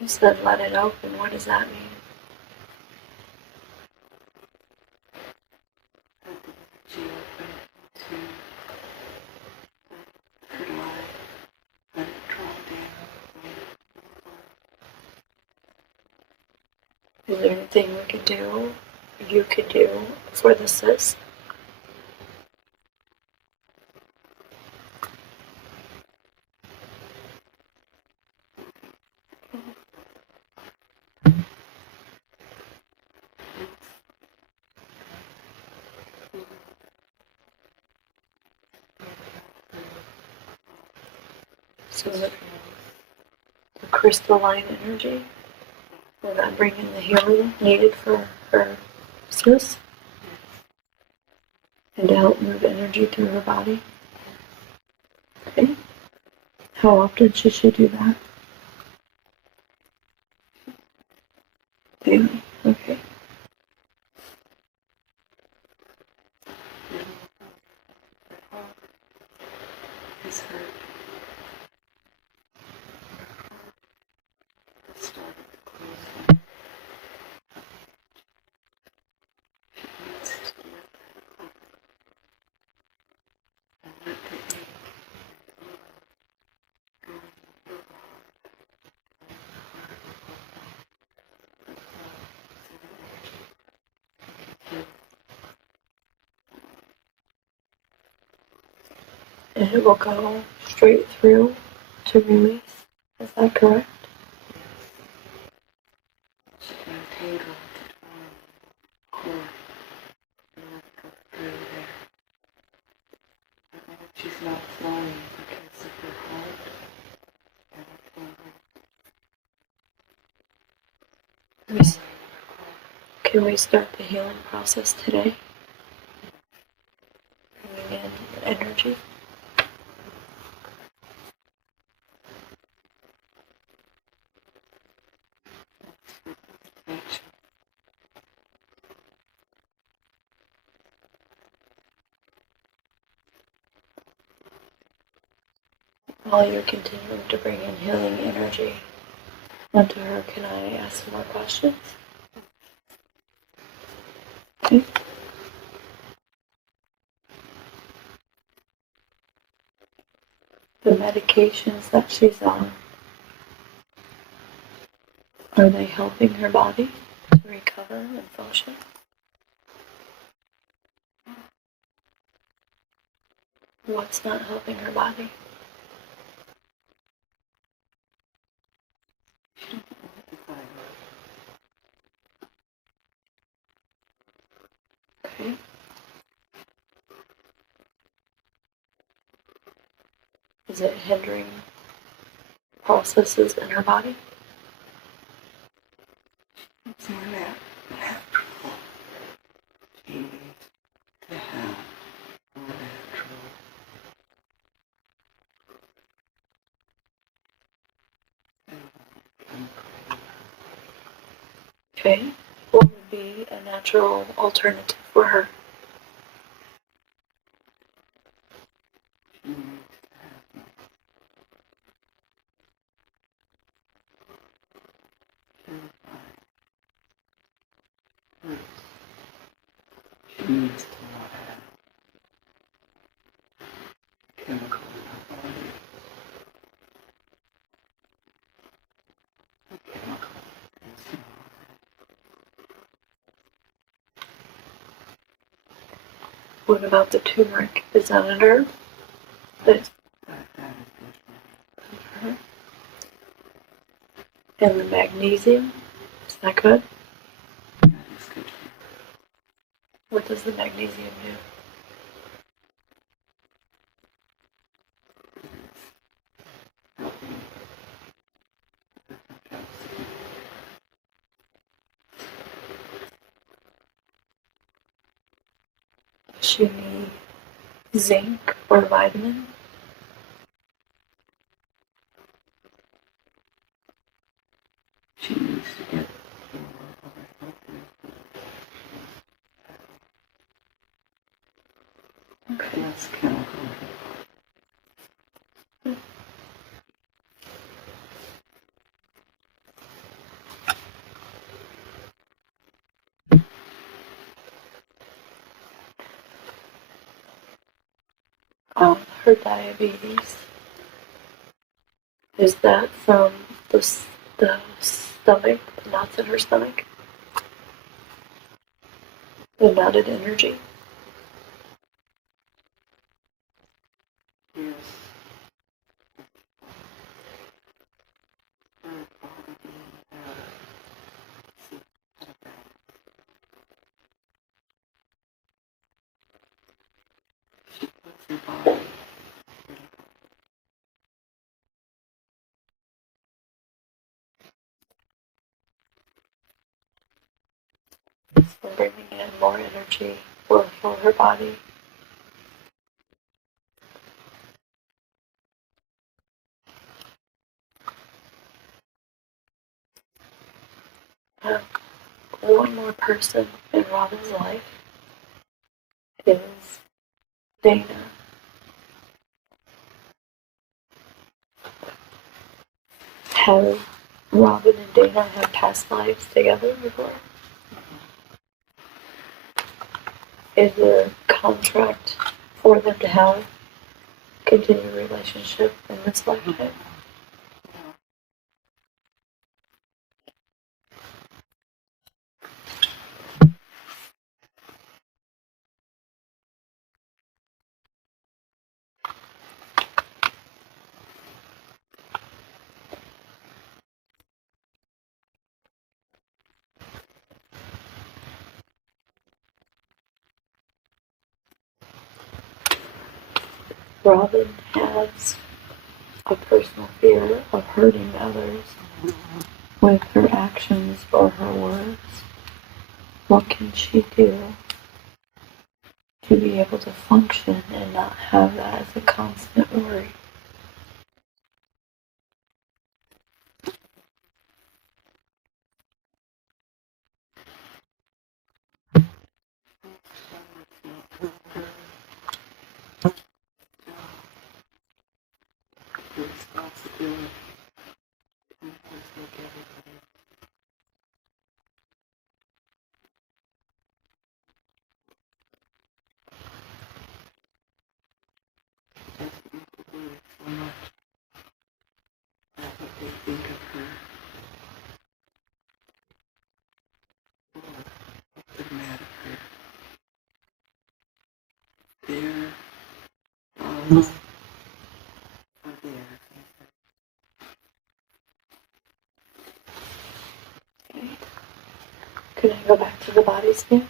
You said let it open. What does that mean? She opened to her life. Let it draw down. Is there anything we could do, you could do for the cyst? So the crystalline energy, will that bring in the healing needed for her cyst? And to help move energy through her body? Okay. How often should she do that? Daily. Okay. His hurt started to close down. She needs to let that open and let the ache go into her heart. And it will go straight through to release. Is that correct? She can tangle the cord and let it go through there. She's not flowing because of her heart and her tumor. Can we start the healing process today? Bringing in energy. While you're continuing to bring in healing energy onto her, can I ask some more questions? Okay. The medications that she's on, are they helping her body to recover and function? What's not helping her body? Okay. Is it hindering processes in her body? It's more natural. She needs to have more natural. Okay. What would be a natural alternative for her? She needs to have purified roots. She needs to not have chemical in her body. A chemical is not. What about the turmeric? Is that a nerve? That is good for her. And the magnesium? Is that good? That is good for What does the magnesium do? helping calcium. Does she need zinc or vitamin? That's chemical. Her diabetes, is that from the stomach, the knots in her stomach? The knotted energy? Yes. Her body she puts her body. So bringing in more energy for her body. One more person in Robyn's life is Dana. Have Robyn and Dana had past lives together before? Is there a contract for them to have continued relationship in this lifetime? Robyn has a personal fear of hurting others with her actions or her words. What can she do to be able to function and not have that as a constant worry? The responsibility to look everybody. Doesn't want to worry so much about what they think of her or what the matter of her. Their thoughts are theirs. Can I go back to the body scan?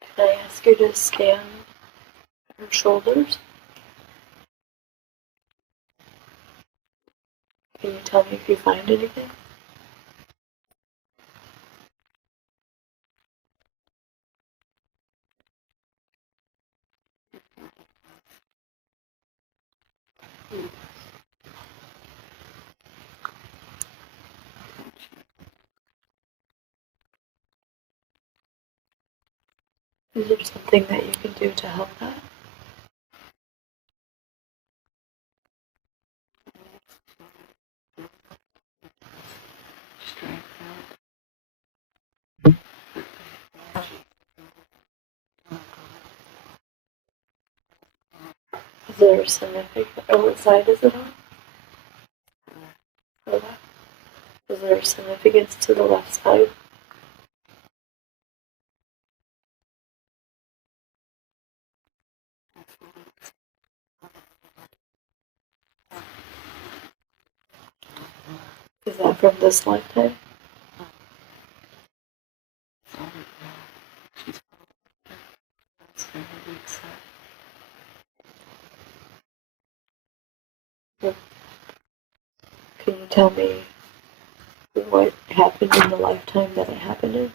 Can I ask you to scan her shoulders? Can you tell me if you find anything? Is there something that you can do to help that? Strength Is there a significant, what side is it on? The left. Is there a significance to the left side? Is that from this lifetime? she's that's very excited. Can you tell me what happened in the lifetime that it happened in?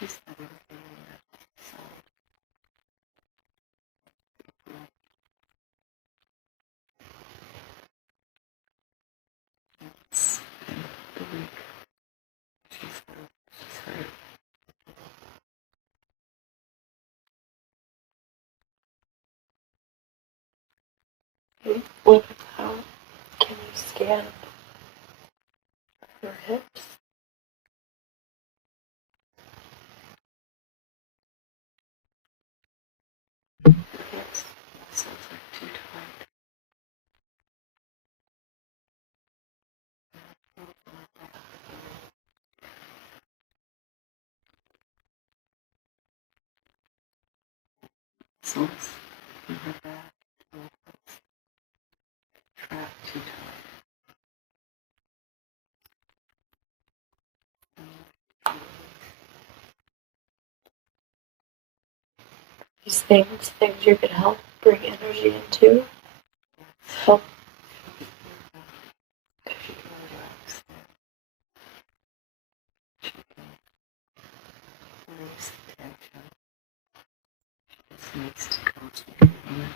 She's never been so What about, can you scan her hips? Hips, muscles are too tight. Muscles in her back, ankles, trapped too tight. These things you can help bring energy into, help. She can relax there. She can release the tension. She just needs to concentrate on it.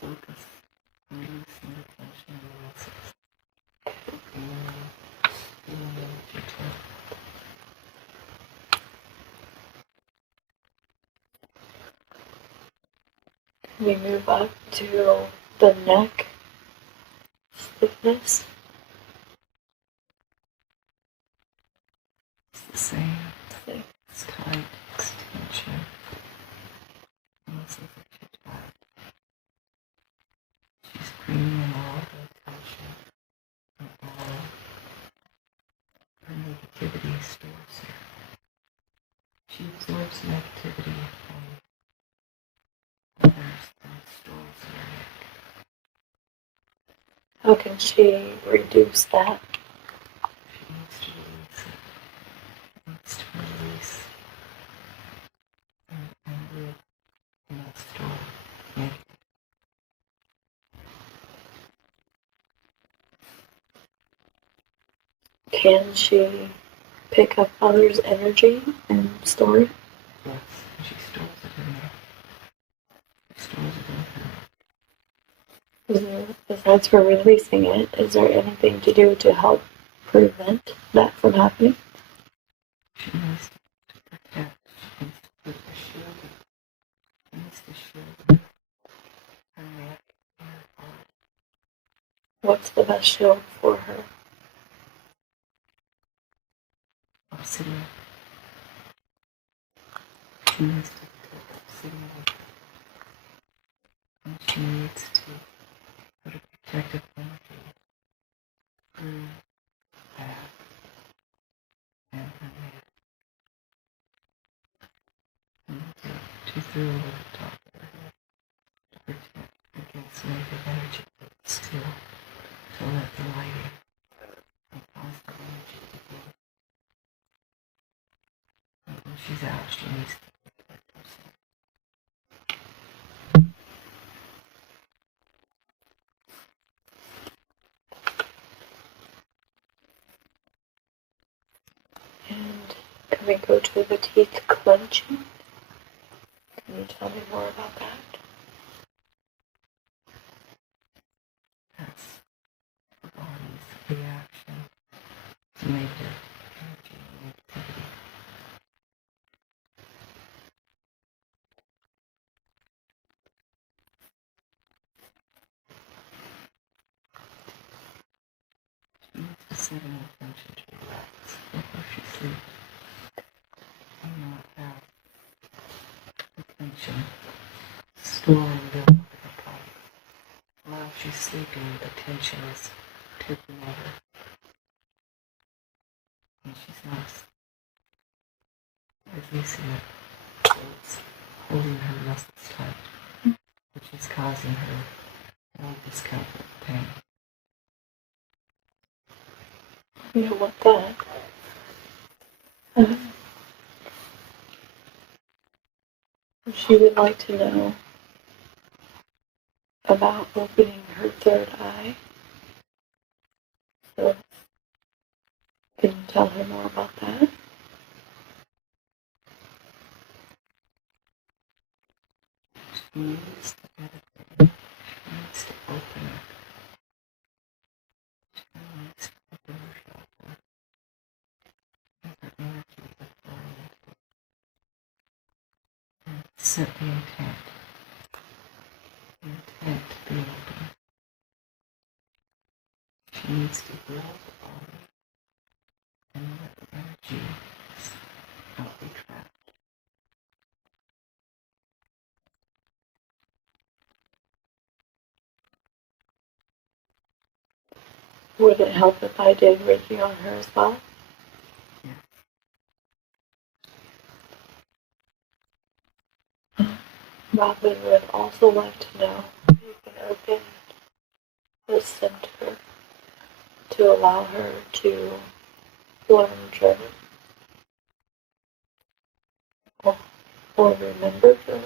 Focus on releasing the tension in the muscles. Feeling energy to it. We move up to the neck stiffness. It's the same. It's tight. It's tension. The muscles are too tight. She's bringing in all the tension and all her negativity stores here. She absorbs negativity from others and stores in her neck. How can she reduce that? She needs to release it. She needs to release and live in that store. Negative. Can she pick up others' energy and store it? Yes, and she stores it in there. She stores it in her. Besides for releasing it, is there anything to do to help prevent that from happening? She needs to protect. She needs to put a shield. She needs to shield her neck and her heart. What's the best shield for her? Obsidian. She needs to protect obsidian with her. And she needs to put a protective energy through that and her neck. And to through over the top of her head to protect against negative energy, but still to let the light in and cause the energy to go. And when she's out, she needs to protect herself. And can we go to the teeth clenching? Can you tell me more about that? That's the body's reaction to negative energy and negativity. She needs to set an intention to relax before she sleeps and not have the tension store and build up in the body. While she's sleeping, the tension is taking over and she's not releasing it. So it's holding her muscles tight, which is causing her all discomfort and pain. You don't want that. She would like to know about opening her third eye. So, can you tell her more about that? She needs to meditate. She needs to open it. She needs to open her chakra and her energy to flow into it. And set the intent. The intent to be open. She needs to heal the body and let the energy out be trapped. Would it help if I did Reiki on her as well? Yeah. Robyn would also like to know if you can open the center to allow her to learn German or remember German.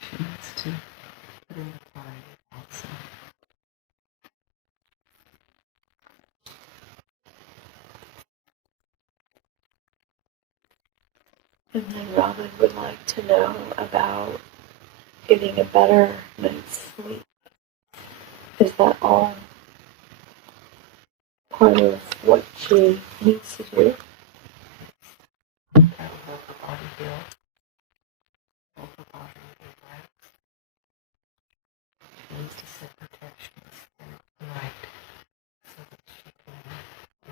She needs to put in the body also. And then Robyn would like to know about getting a better night's sleep. Is that all part of what she needs to do? That will help her body heal, help her body relax. She needs to set protections at night so that she can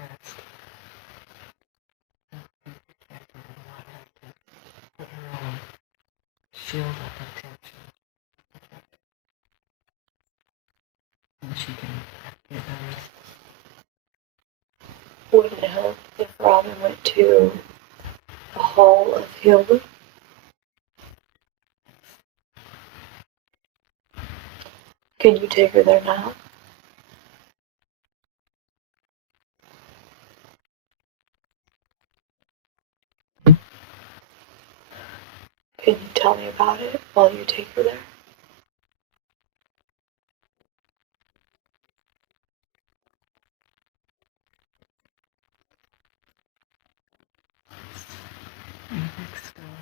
rest and be protected and not have to put her own shield of protection. And she can get her rest. Would it help if Robyn went to the Hall of Healing? Can you take her there now? Can you tell me about it while you take her there? Next building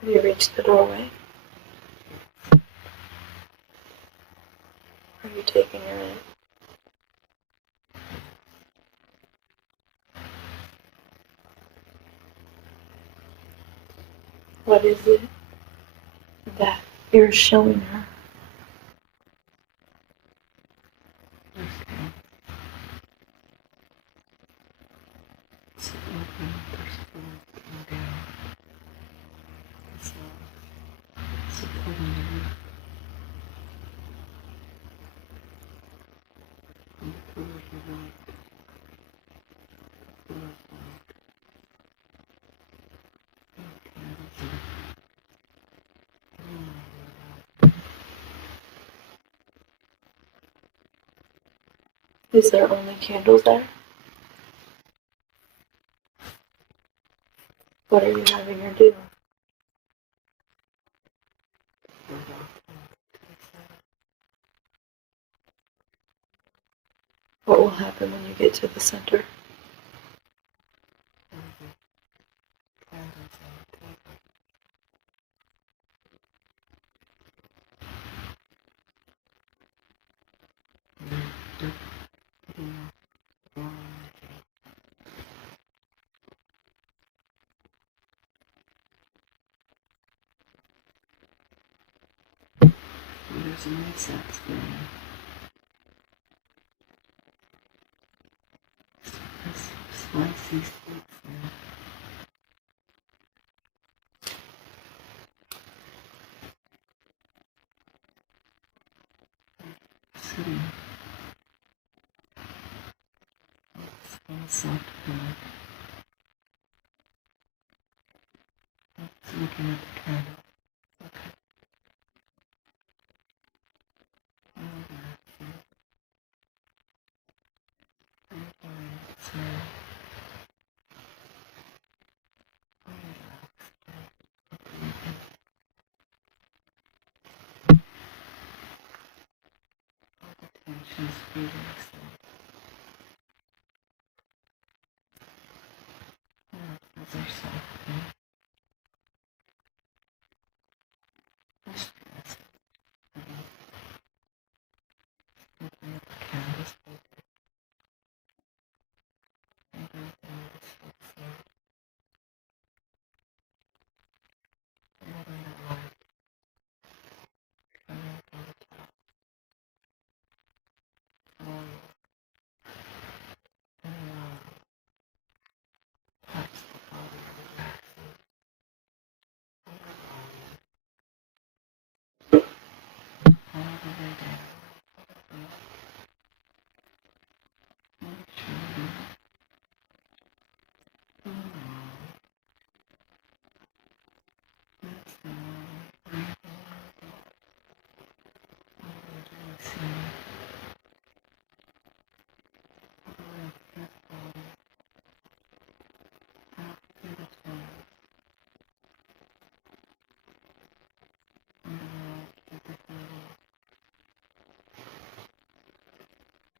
Have you reached the doorway? Are you taking her in? What is it that you're showing her? It's open, there's food going down. It's supporting the roof. And the pillars are white. Pillars white. And candles are Is there only candles there? What are you having her do? What will happen when you get to the center? There's an insects going. This spicy sticks there. Sitting. It's all soft pillow. It's looking at the candle. Okay. tensions previously. Those are softening. The stress of looking at the canvas paper. Everything is fixing. Letting the light coming from the top forward and around. Parts of the body relaxing. All the way down. Make sure you feel warm. That's the warm breathing releasing all the way through the body, out through the toes, and around through the body.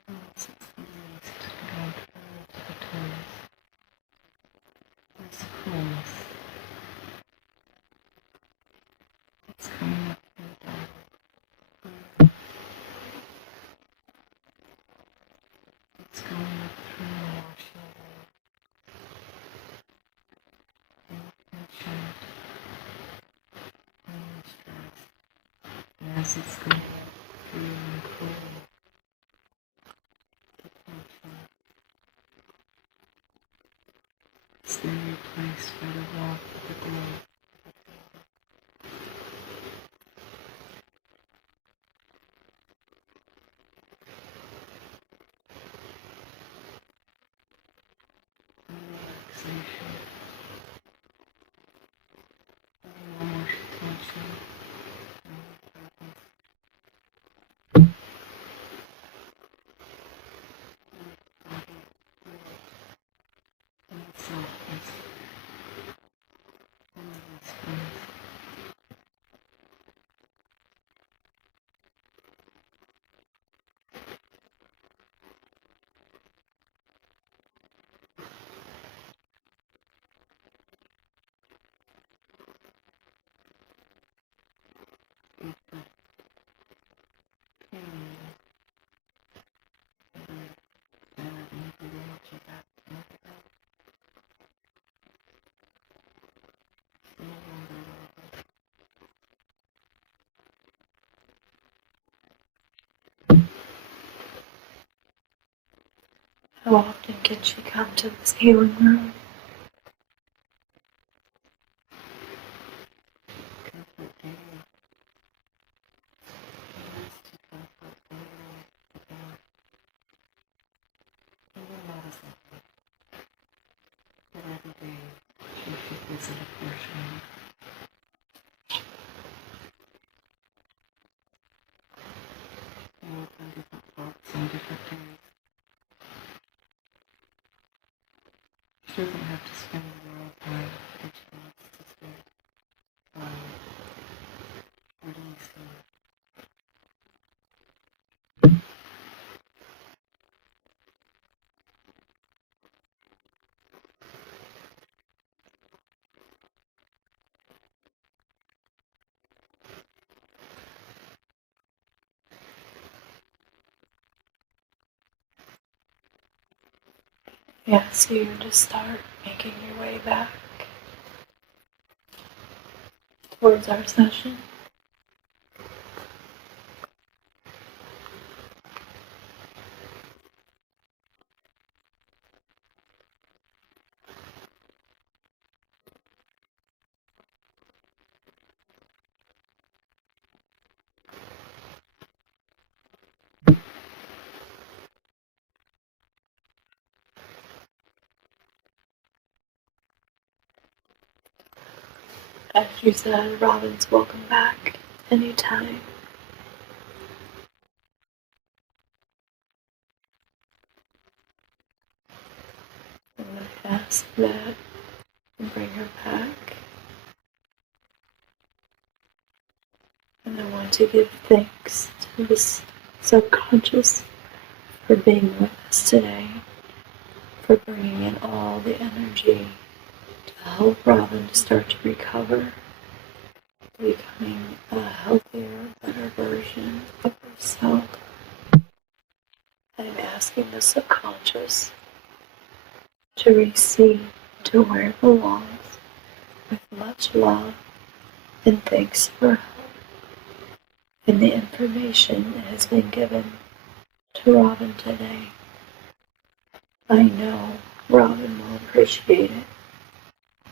Once it's released, down through to the toes. There's coolness. It's coming up through the body. It's going up through and washing away any tension, any stress. And as it's going up through and cool, the tension is then replaced by the warmth of the glow. Relaxation, no more tension, no more tightness, no body weight, and the softness, and the restfulness. Deeper, feeling better into the energy back into the feeling the love. How often can she come to this healing room? Comfort daily. She has to comfort daily about even modestly, but every day she should visit a portion and work on different parts on different days. She doesn't have to spend a lot of time if she wants to stay releasing. Yeah, so you're to start making your way back towards our session. As you said, Robyn's welcome back anytime. I'm going to ask that you bring her back. And I want to give thanks to this subconscious, for being with us today, for bringing in all the energy to help Robyn to start to recover, becoming a healthier, better version of herself. I'm asking the subconscious to receive to where it belongs with much love and thanks for help and the information that has been given to Robyn today. I know Robyn will appreciate it.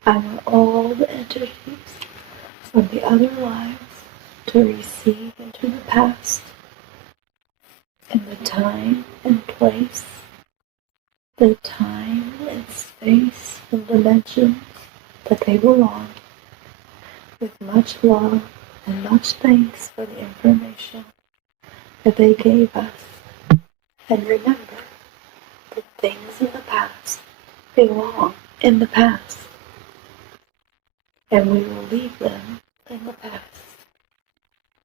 I want all the entities from the other lives to receive into the past in the time and place, the time and space and dimensions that they belong, with much love and much thanks for the information that they gave us. And remember that things in the past belong in the past, and we will leave them in the past.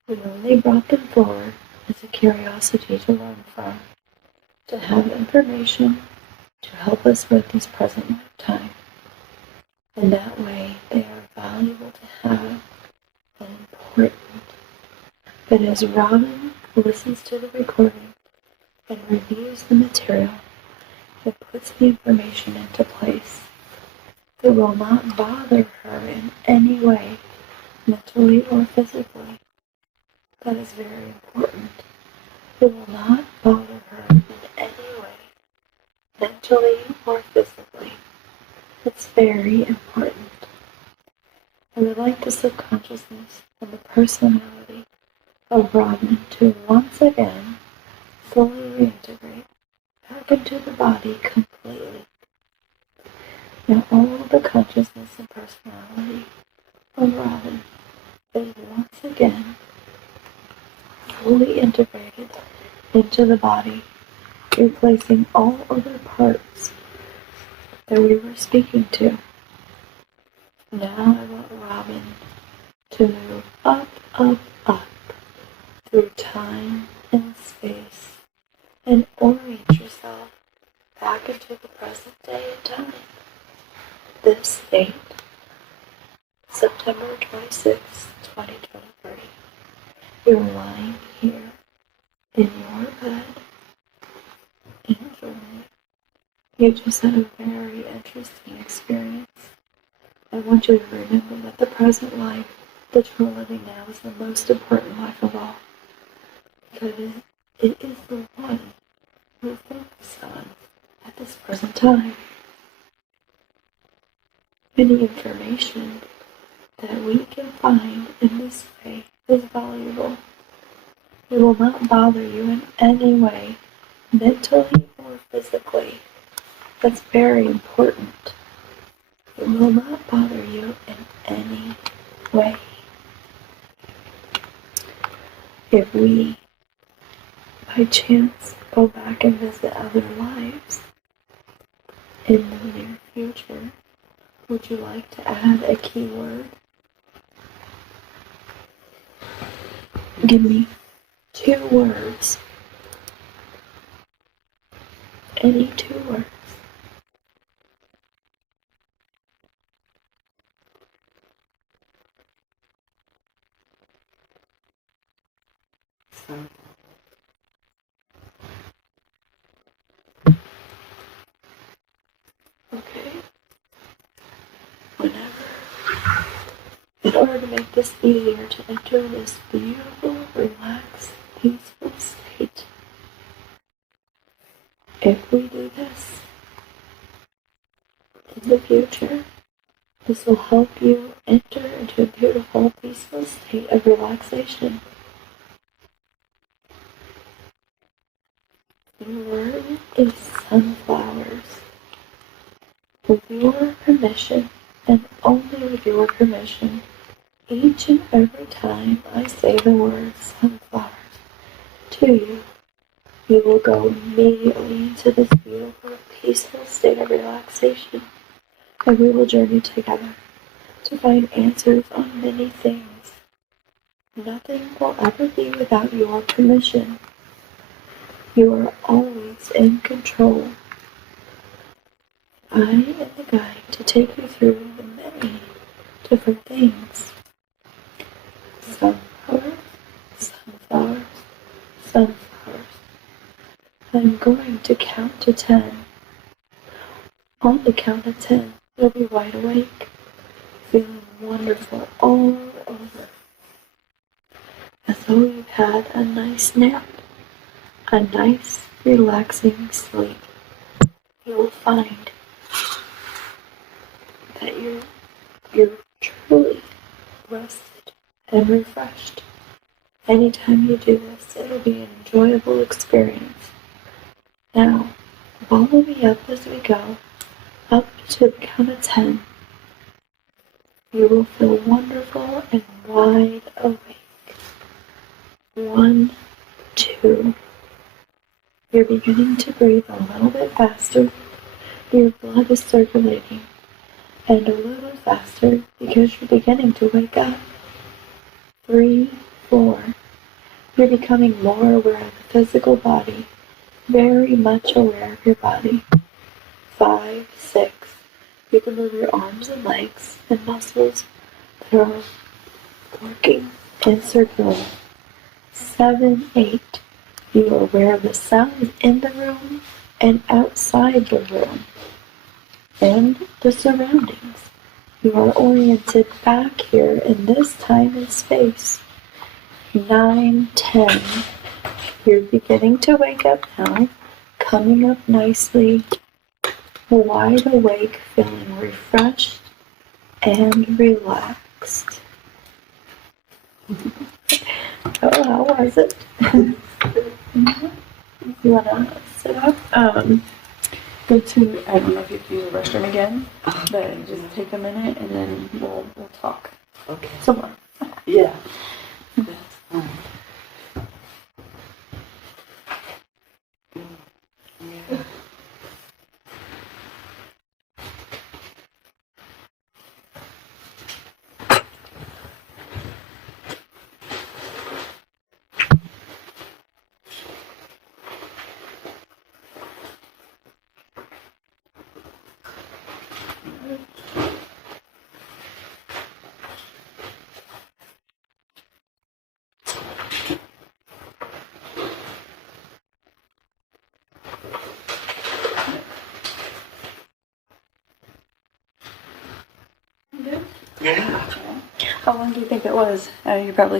We only brought them forward as a curiosity to learn from, to have information to help us with this present lifetime. And that way they are valuable to have and important. But as Robyn listens to the recording and reviews the material, it puts the information into place. It will not bother her in any way, mentally or physically. That is very important. It will not bother her in any way, mentally or physically. It's very important. I would like the subconsciousness and the personality of Robyn to once again fully reintegrate back into the body completely. Now all the consciousness and personality of Robyn is once again fully integrated into the body, replacing all other parts that we were speaking to. Now I want Robyn to move up, up, up through time and space and orient yourself back into the present day and time. This date, September 26, 2023. You're lying here in your bed, enjoying. You just had a very interesting experience. I want you to remember that the present life that you're living now is the most important life of all. Because it is the one you focus on at this present time. Any information that we can find in this way is valuable. It will not bother you in any way, mentally or physically. That's very important. It will not bother you in any way. If we, by chance, go back and visit other lives in the near future, would you like to add a keyword? Give me 2 words. Any 2 words. Okay. Whenever. In order to make this easier to enter this beautiful, relaxed, peaceful state, if we do this in the future, this will help you enter into a beautiful, peaceful state of relaxation. The word is sunflowers. With your permission, and only with your permission, each and every time I say the word sunflowers to you, you will go immediately into this beautiful, peaceful state of relaxation, and we will journey together to find answers on many things. Nothing will ever be without your permission. You are always in control. I am the guide to take you through the many different things. Sunflowers, sunflowers, sunflowers. I'm going to count to 10. On the count of 10, you'll be wide awake, feeling wonderful all over, as though you've had a nice nap, a nice, relaxing sleep. You'll find that you're truly rested and refreshed. Anytime you do this, it'll be an enjoyable experience. Now, follow me up as we go, up to the count of 10. You will feel wonderful and wide awake. 1, 2. You're beginning to breathe a little bit faster. Your blood is circulating. And a little faster because you're beginning to wake up. 3, 4. You're becoming more aware of the physical body, very much aware of your body. 5, 6. You can move your arms and legs and muscles that are working and circulating. 7, 8. You are aware of the sounds in the room and outside the room and the surroundings. You are oriented back here in this time and space. 9, 10. You're beginning to wake up now, coming up nicely, wide awake, feeling refreshed and relaxed. Oh, how was it? You want to sit up? Go to, I don't know if you have to use the restroom again, but just take a minute and then we'll talk. Okay. Some more. Yeah. That's fine. Yeah. How long do you think it was? You probably